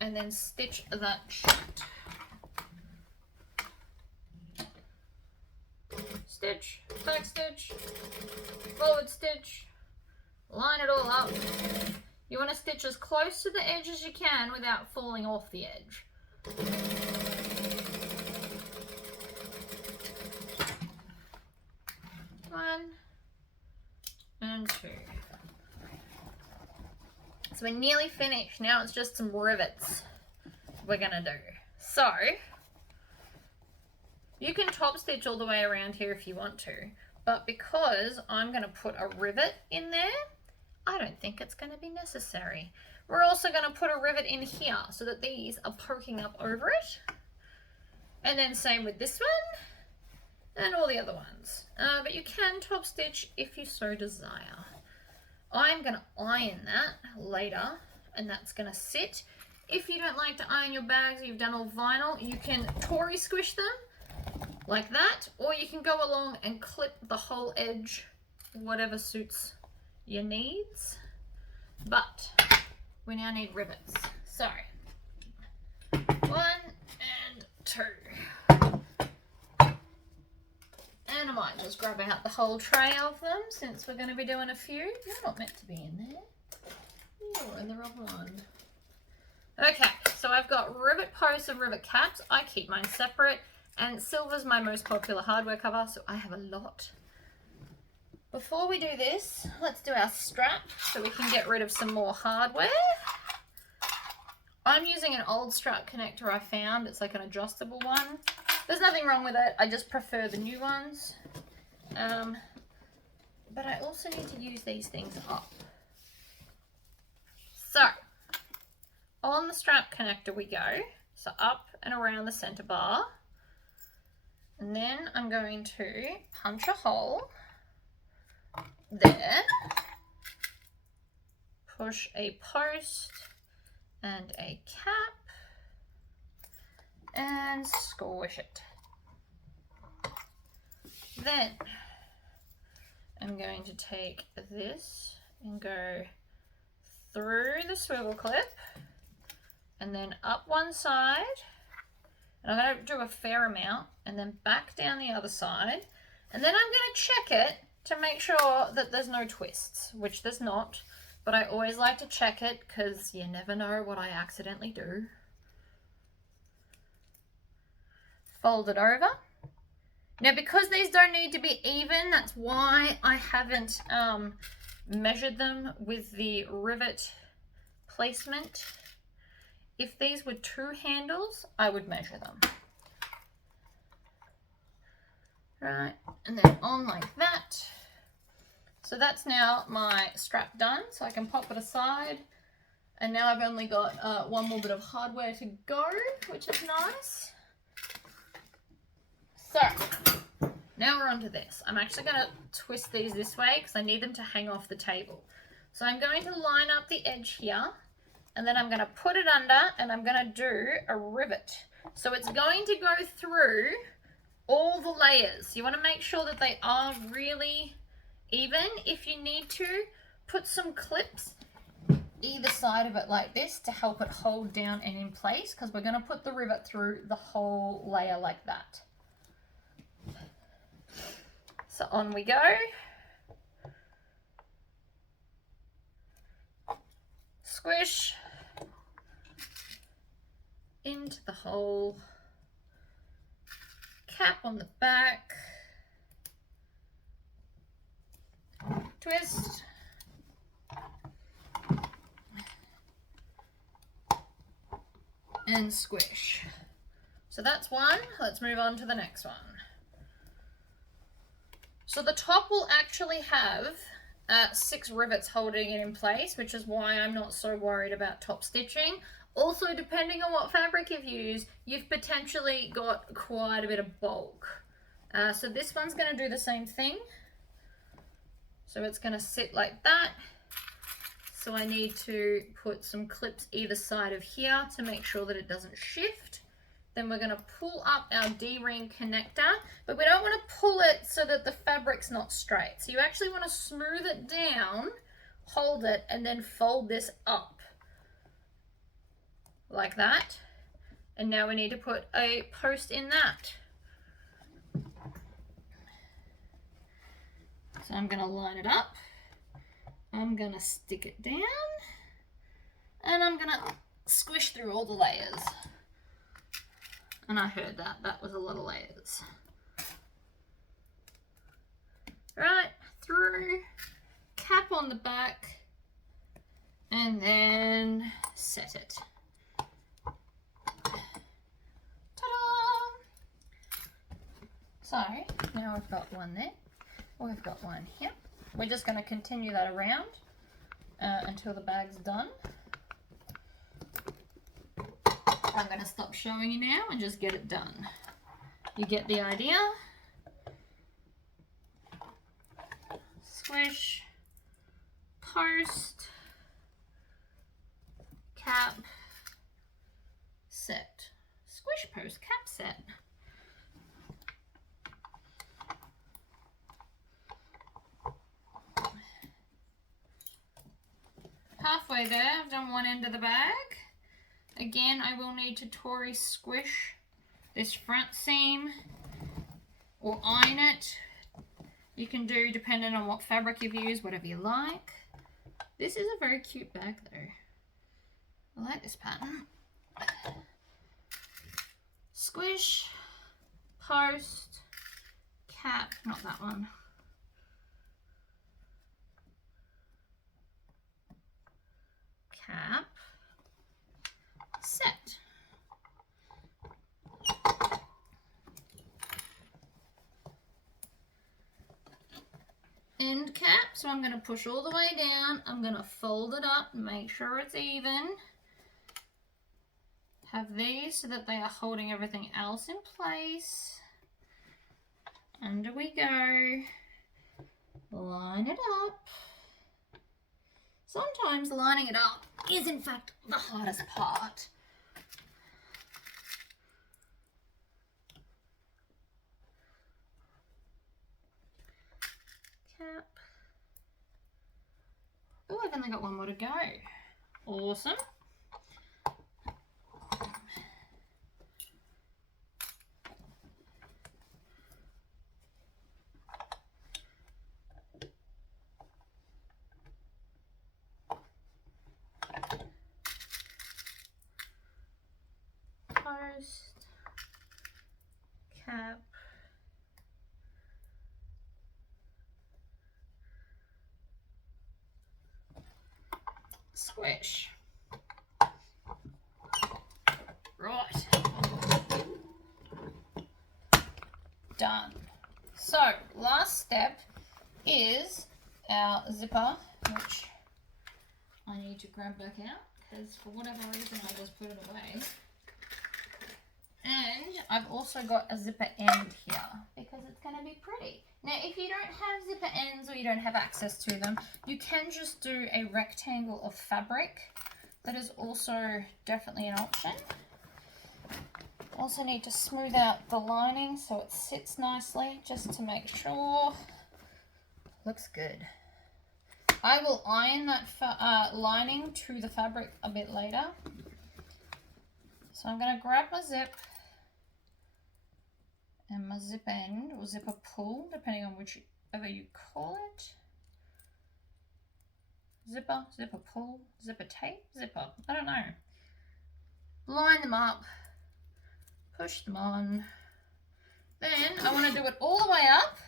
and then stitch that shut. Stitch, back stitch, forward stitch, line it all up. You want to stitch as close to the edge as you can without falling off the edge. One and two. So we're nearly finished. Now it's just some rivets we're gonna do. So you can top stitch all the way around here if you want to, but because I'm gonna put a rivet in there, I don't think it's gonna be necessary. We're also gonna put a rivet in here so that these are poking up over it. And then same with this one and all the other ones. But you can top stitch if you so desire. I'm going to iron that later, and that's going to sit. If you don't like to iron your bags, or you've done all vinyl, you can Tory squish them like that, or you can go along and clip the whole edge, whatever suits your needs. But we now need rivets. So 1 and 2. 2. And I might just grab out the whole tray of them since we're going to be doing a few. You're not meant to be in there. You're in the wrong one. Okay, so I've got rivet posts and rivet caps. I keep mine separate. And silver's my most popular hardware cover, so I have a lot. Before we do this, let's do our strap so we can get rid of some more hardware. I'm using an old strap connector I found. It's like an adjustable one. There's nothing wrong with it. I just prefer the new ones. But I also need to use these things up. So, on the strap connector we go. So up and around the center bar. And then I'm going to punch a hole there. Push a post and a cap. And squish it. Then I'm going to take this and go through the swivel clip and then up one side, and I'm going to do a fair amount, and then back down the other side, and then I'm going to check it to make sure that there's no twists, which there's not, but I always like to check it because you never know what I accidentally do. Fold it over. Now, because these don't need to be even, that's why I haven't measured them with the rivet placement. If these were 2 handles, I would measure them. Right, and then on like that. So that's now my strap done, so I can pop it aside. And now I've only got one more bit of hardware to go, which is nice. So, now we're onto this. I'm actually going to twist these this way because I need them to hang off the table. So I'm going to line up the edge here, and then I'm going to put it under, and I'm going to do a rivet. So it's going to go through all the layers. You want to make sure that they are really even. If you need to, put some clips either side of it like this to help it hold down and in place, because we're going to put the rivet through the whole layer like that. So on we go. Squish into the hole. Cap on the back. Twist. And squish. So that's one. Let's move on to the next one. So the top will actually have 6 rivets holding it in place, which is why I'm not so worried about top stitching. Also, depending on what fabric you've used, you've potentially got quite a bit of bulk. So this one's going to do the same thing. So it's going to sit like that. So I need to put some clips either side of here to make sure that it doesn't shift. Then we're going to pull up our D-ring connector, but we don't want to pull it so that the fabric's not straight. So you actually want to smooth it down, hold it, and then fold this up like that. And now we need to put a post in that. So I'm going to line it up. I'm going to stick it down, and I'm going to squish through all the layers. And I heard that. That was a lot of layers. Right, through, cap on the back, and then set it. Ta-da! So, now we've got one there. We've got one here. We're just going to continue that around until the bag's done. I'm going to stop showing you now and just get it done. You get the idea. Squish, post, cap, set. Squish, post, cap, set. Halfway there, I've done one end of the bag. Again, I will need to Tory squish this front seam or iron it. You can do depending on what fabric you've used, whatever you like. This is a very cute bag though. I like this pattern. Squish, post, cap, not that one. Cap, set. End cap, so I'm going to push all the way down. I'm going to fold it up, make sure it's even. Have these so that they are holding everything else in place. Under we go. Line it up. Sometimes lining it up is in fact the hardest part. Cap. Oh, I've only got one more to go. Awesome. Post, cap, squish. Right. Done. So, last step is our zipper, which I need to grab back out because for whatever reason I just put it away. And I've also got a zipper end here because it's going to be pretty. Now, if you don't have zipper ends or you don't have access to them, you can just do a rectangle of fabric. That is also definitely an option. Also need to smooth out the lining so it sits nicely just to make sure. Looks good. I will iron that lining to the fabric a bit later. So I'm going to grab my zip and my zip end or zipper pull, depending on whichever you call it. Zipper, zipper pull, zipper tape, zipper, I don't know. Line them up, push them on. Then I want to do it all the way up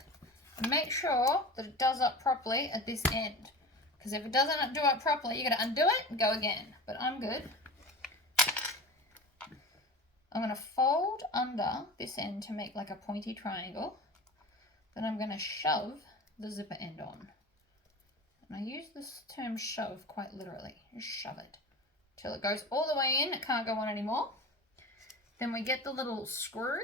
and make sure that it does up properly at this end. Because if it doesn't do it properly, you got to undo it and go again. But I'm good. I'm going to fold under this end to make like a pointy triangle. Then I'm going to shove the zipper end on. And I use this term shove quite literally. Just shove it till it goes all the way in. It can't go on anymore. Then we get the little screw.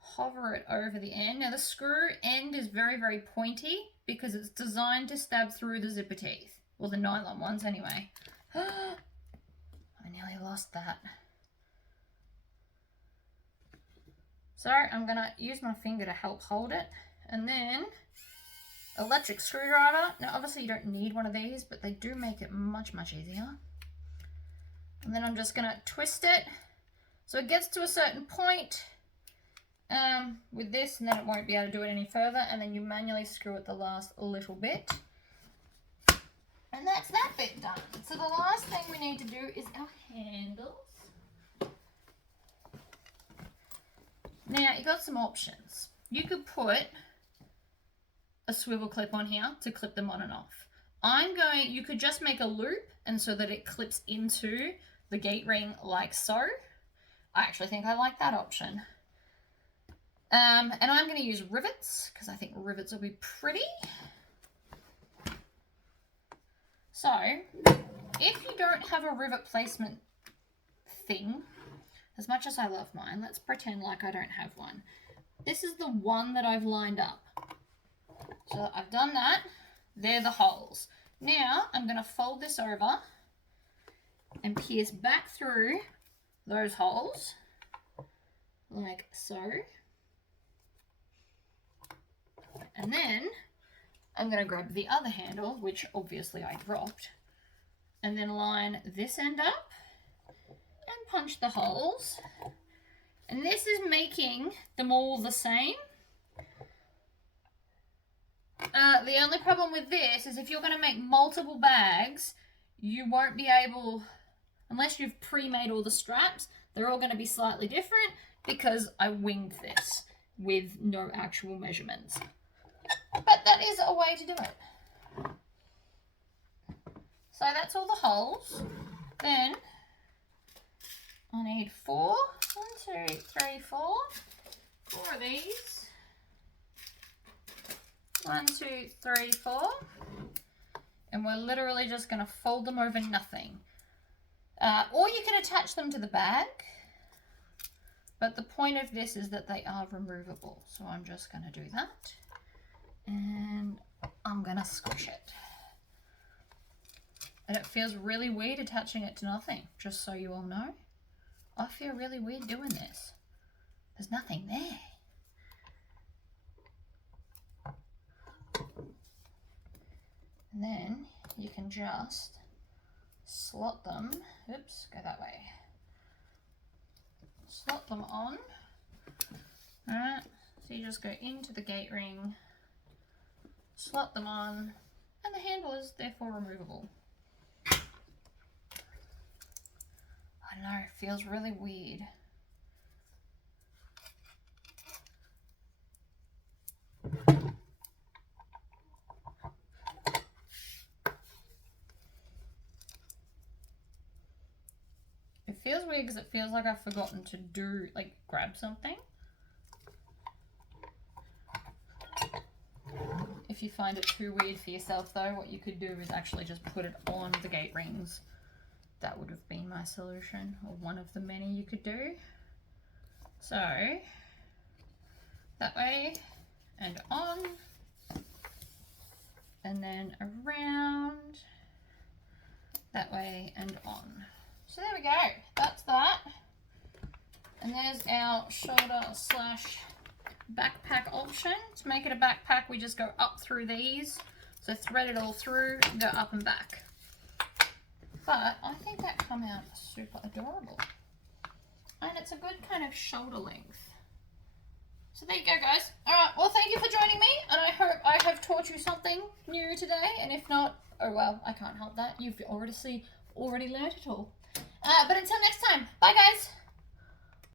Hover it over the end. Now the screw end is very, very pointy because it's designed to stab through the zipper teeth. Well, the nylon ones anyway. I nearly lost that. So I'm going to use my finger to help hold it. And then electric screwdriver. Now obviously you don't need one of these, but they do make it much, much easier. And then I'm just going to twist it so it gets to a certain point with this, and then it won't be able to do it any further. And then you manually screw it the last little bit. And that's that bit done. So the last thing we need to do is our handles. Now, you got some options. You could put a swivel clip on here to clip them on and off. You could just make a loop and so that it clips into the gate ring like so. I actually think I like that option. And I'm going to use rivets because I think rivets will be pretty. So, if you don't have a rivet placement thing, as much as I love mine, let's pretend like I don't have one. This is the one that I've lined up. So I've done that. They're the holes. Now I'm going to fold this over and pierce back through those holes like so. And then I'm going to grab the other handle, which obviously I dropped, and then line this end up and punch the holes And this is making them all the same. The only problem with this is if you're going to make multiple bags, you won't be able, unless you've pre-made all the straps, they're all going to be slightly different because I winged this with no actual measurements. But that is a way to do it. So that's all the holes. Then I need 4. 1, 2, 3, 4. 4 of these. 1, 2, 3, 4. And we're literally just going to fold them over nothing. Or you can attach them to the bag. But the point of this is that they are removable. So I'm just going to do that. And I'm going to squish it. And it feels really weird attaching it to nothing, just so you all know. I feel really weird doing this. There's nothing there. And then you can just slot them. Oops, go that way. Slot them on. Alright, so you just go into the gate ring, slot them on, and the handle is therefore removable. I don't know, it feels really weird. It feels weird because it feels like I've forgotten to do, like, grab something. If you find it too weird for yourself though, what you could do is actually just put it on the gate rings. That would have been my solution, or one of the many you could do. So, that way, and on, and then around, that way, and on. So there we go, that's that. And there's our shoulder slash backpack option. To make it a backpack, we just go up through these. So thread it all through and go up and back. But I think that come out super adorable. And it's a good kind of shoulder length. So there you go, guys. Alright, well, thank you for joining me, and I hope I have taught you something new today. And if not, oh well, I can't help that. You've already learned it all. But until next time, bye guys!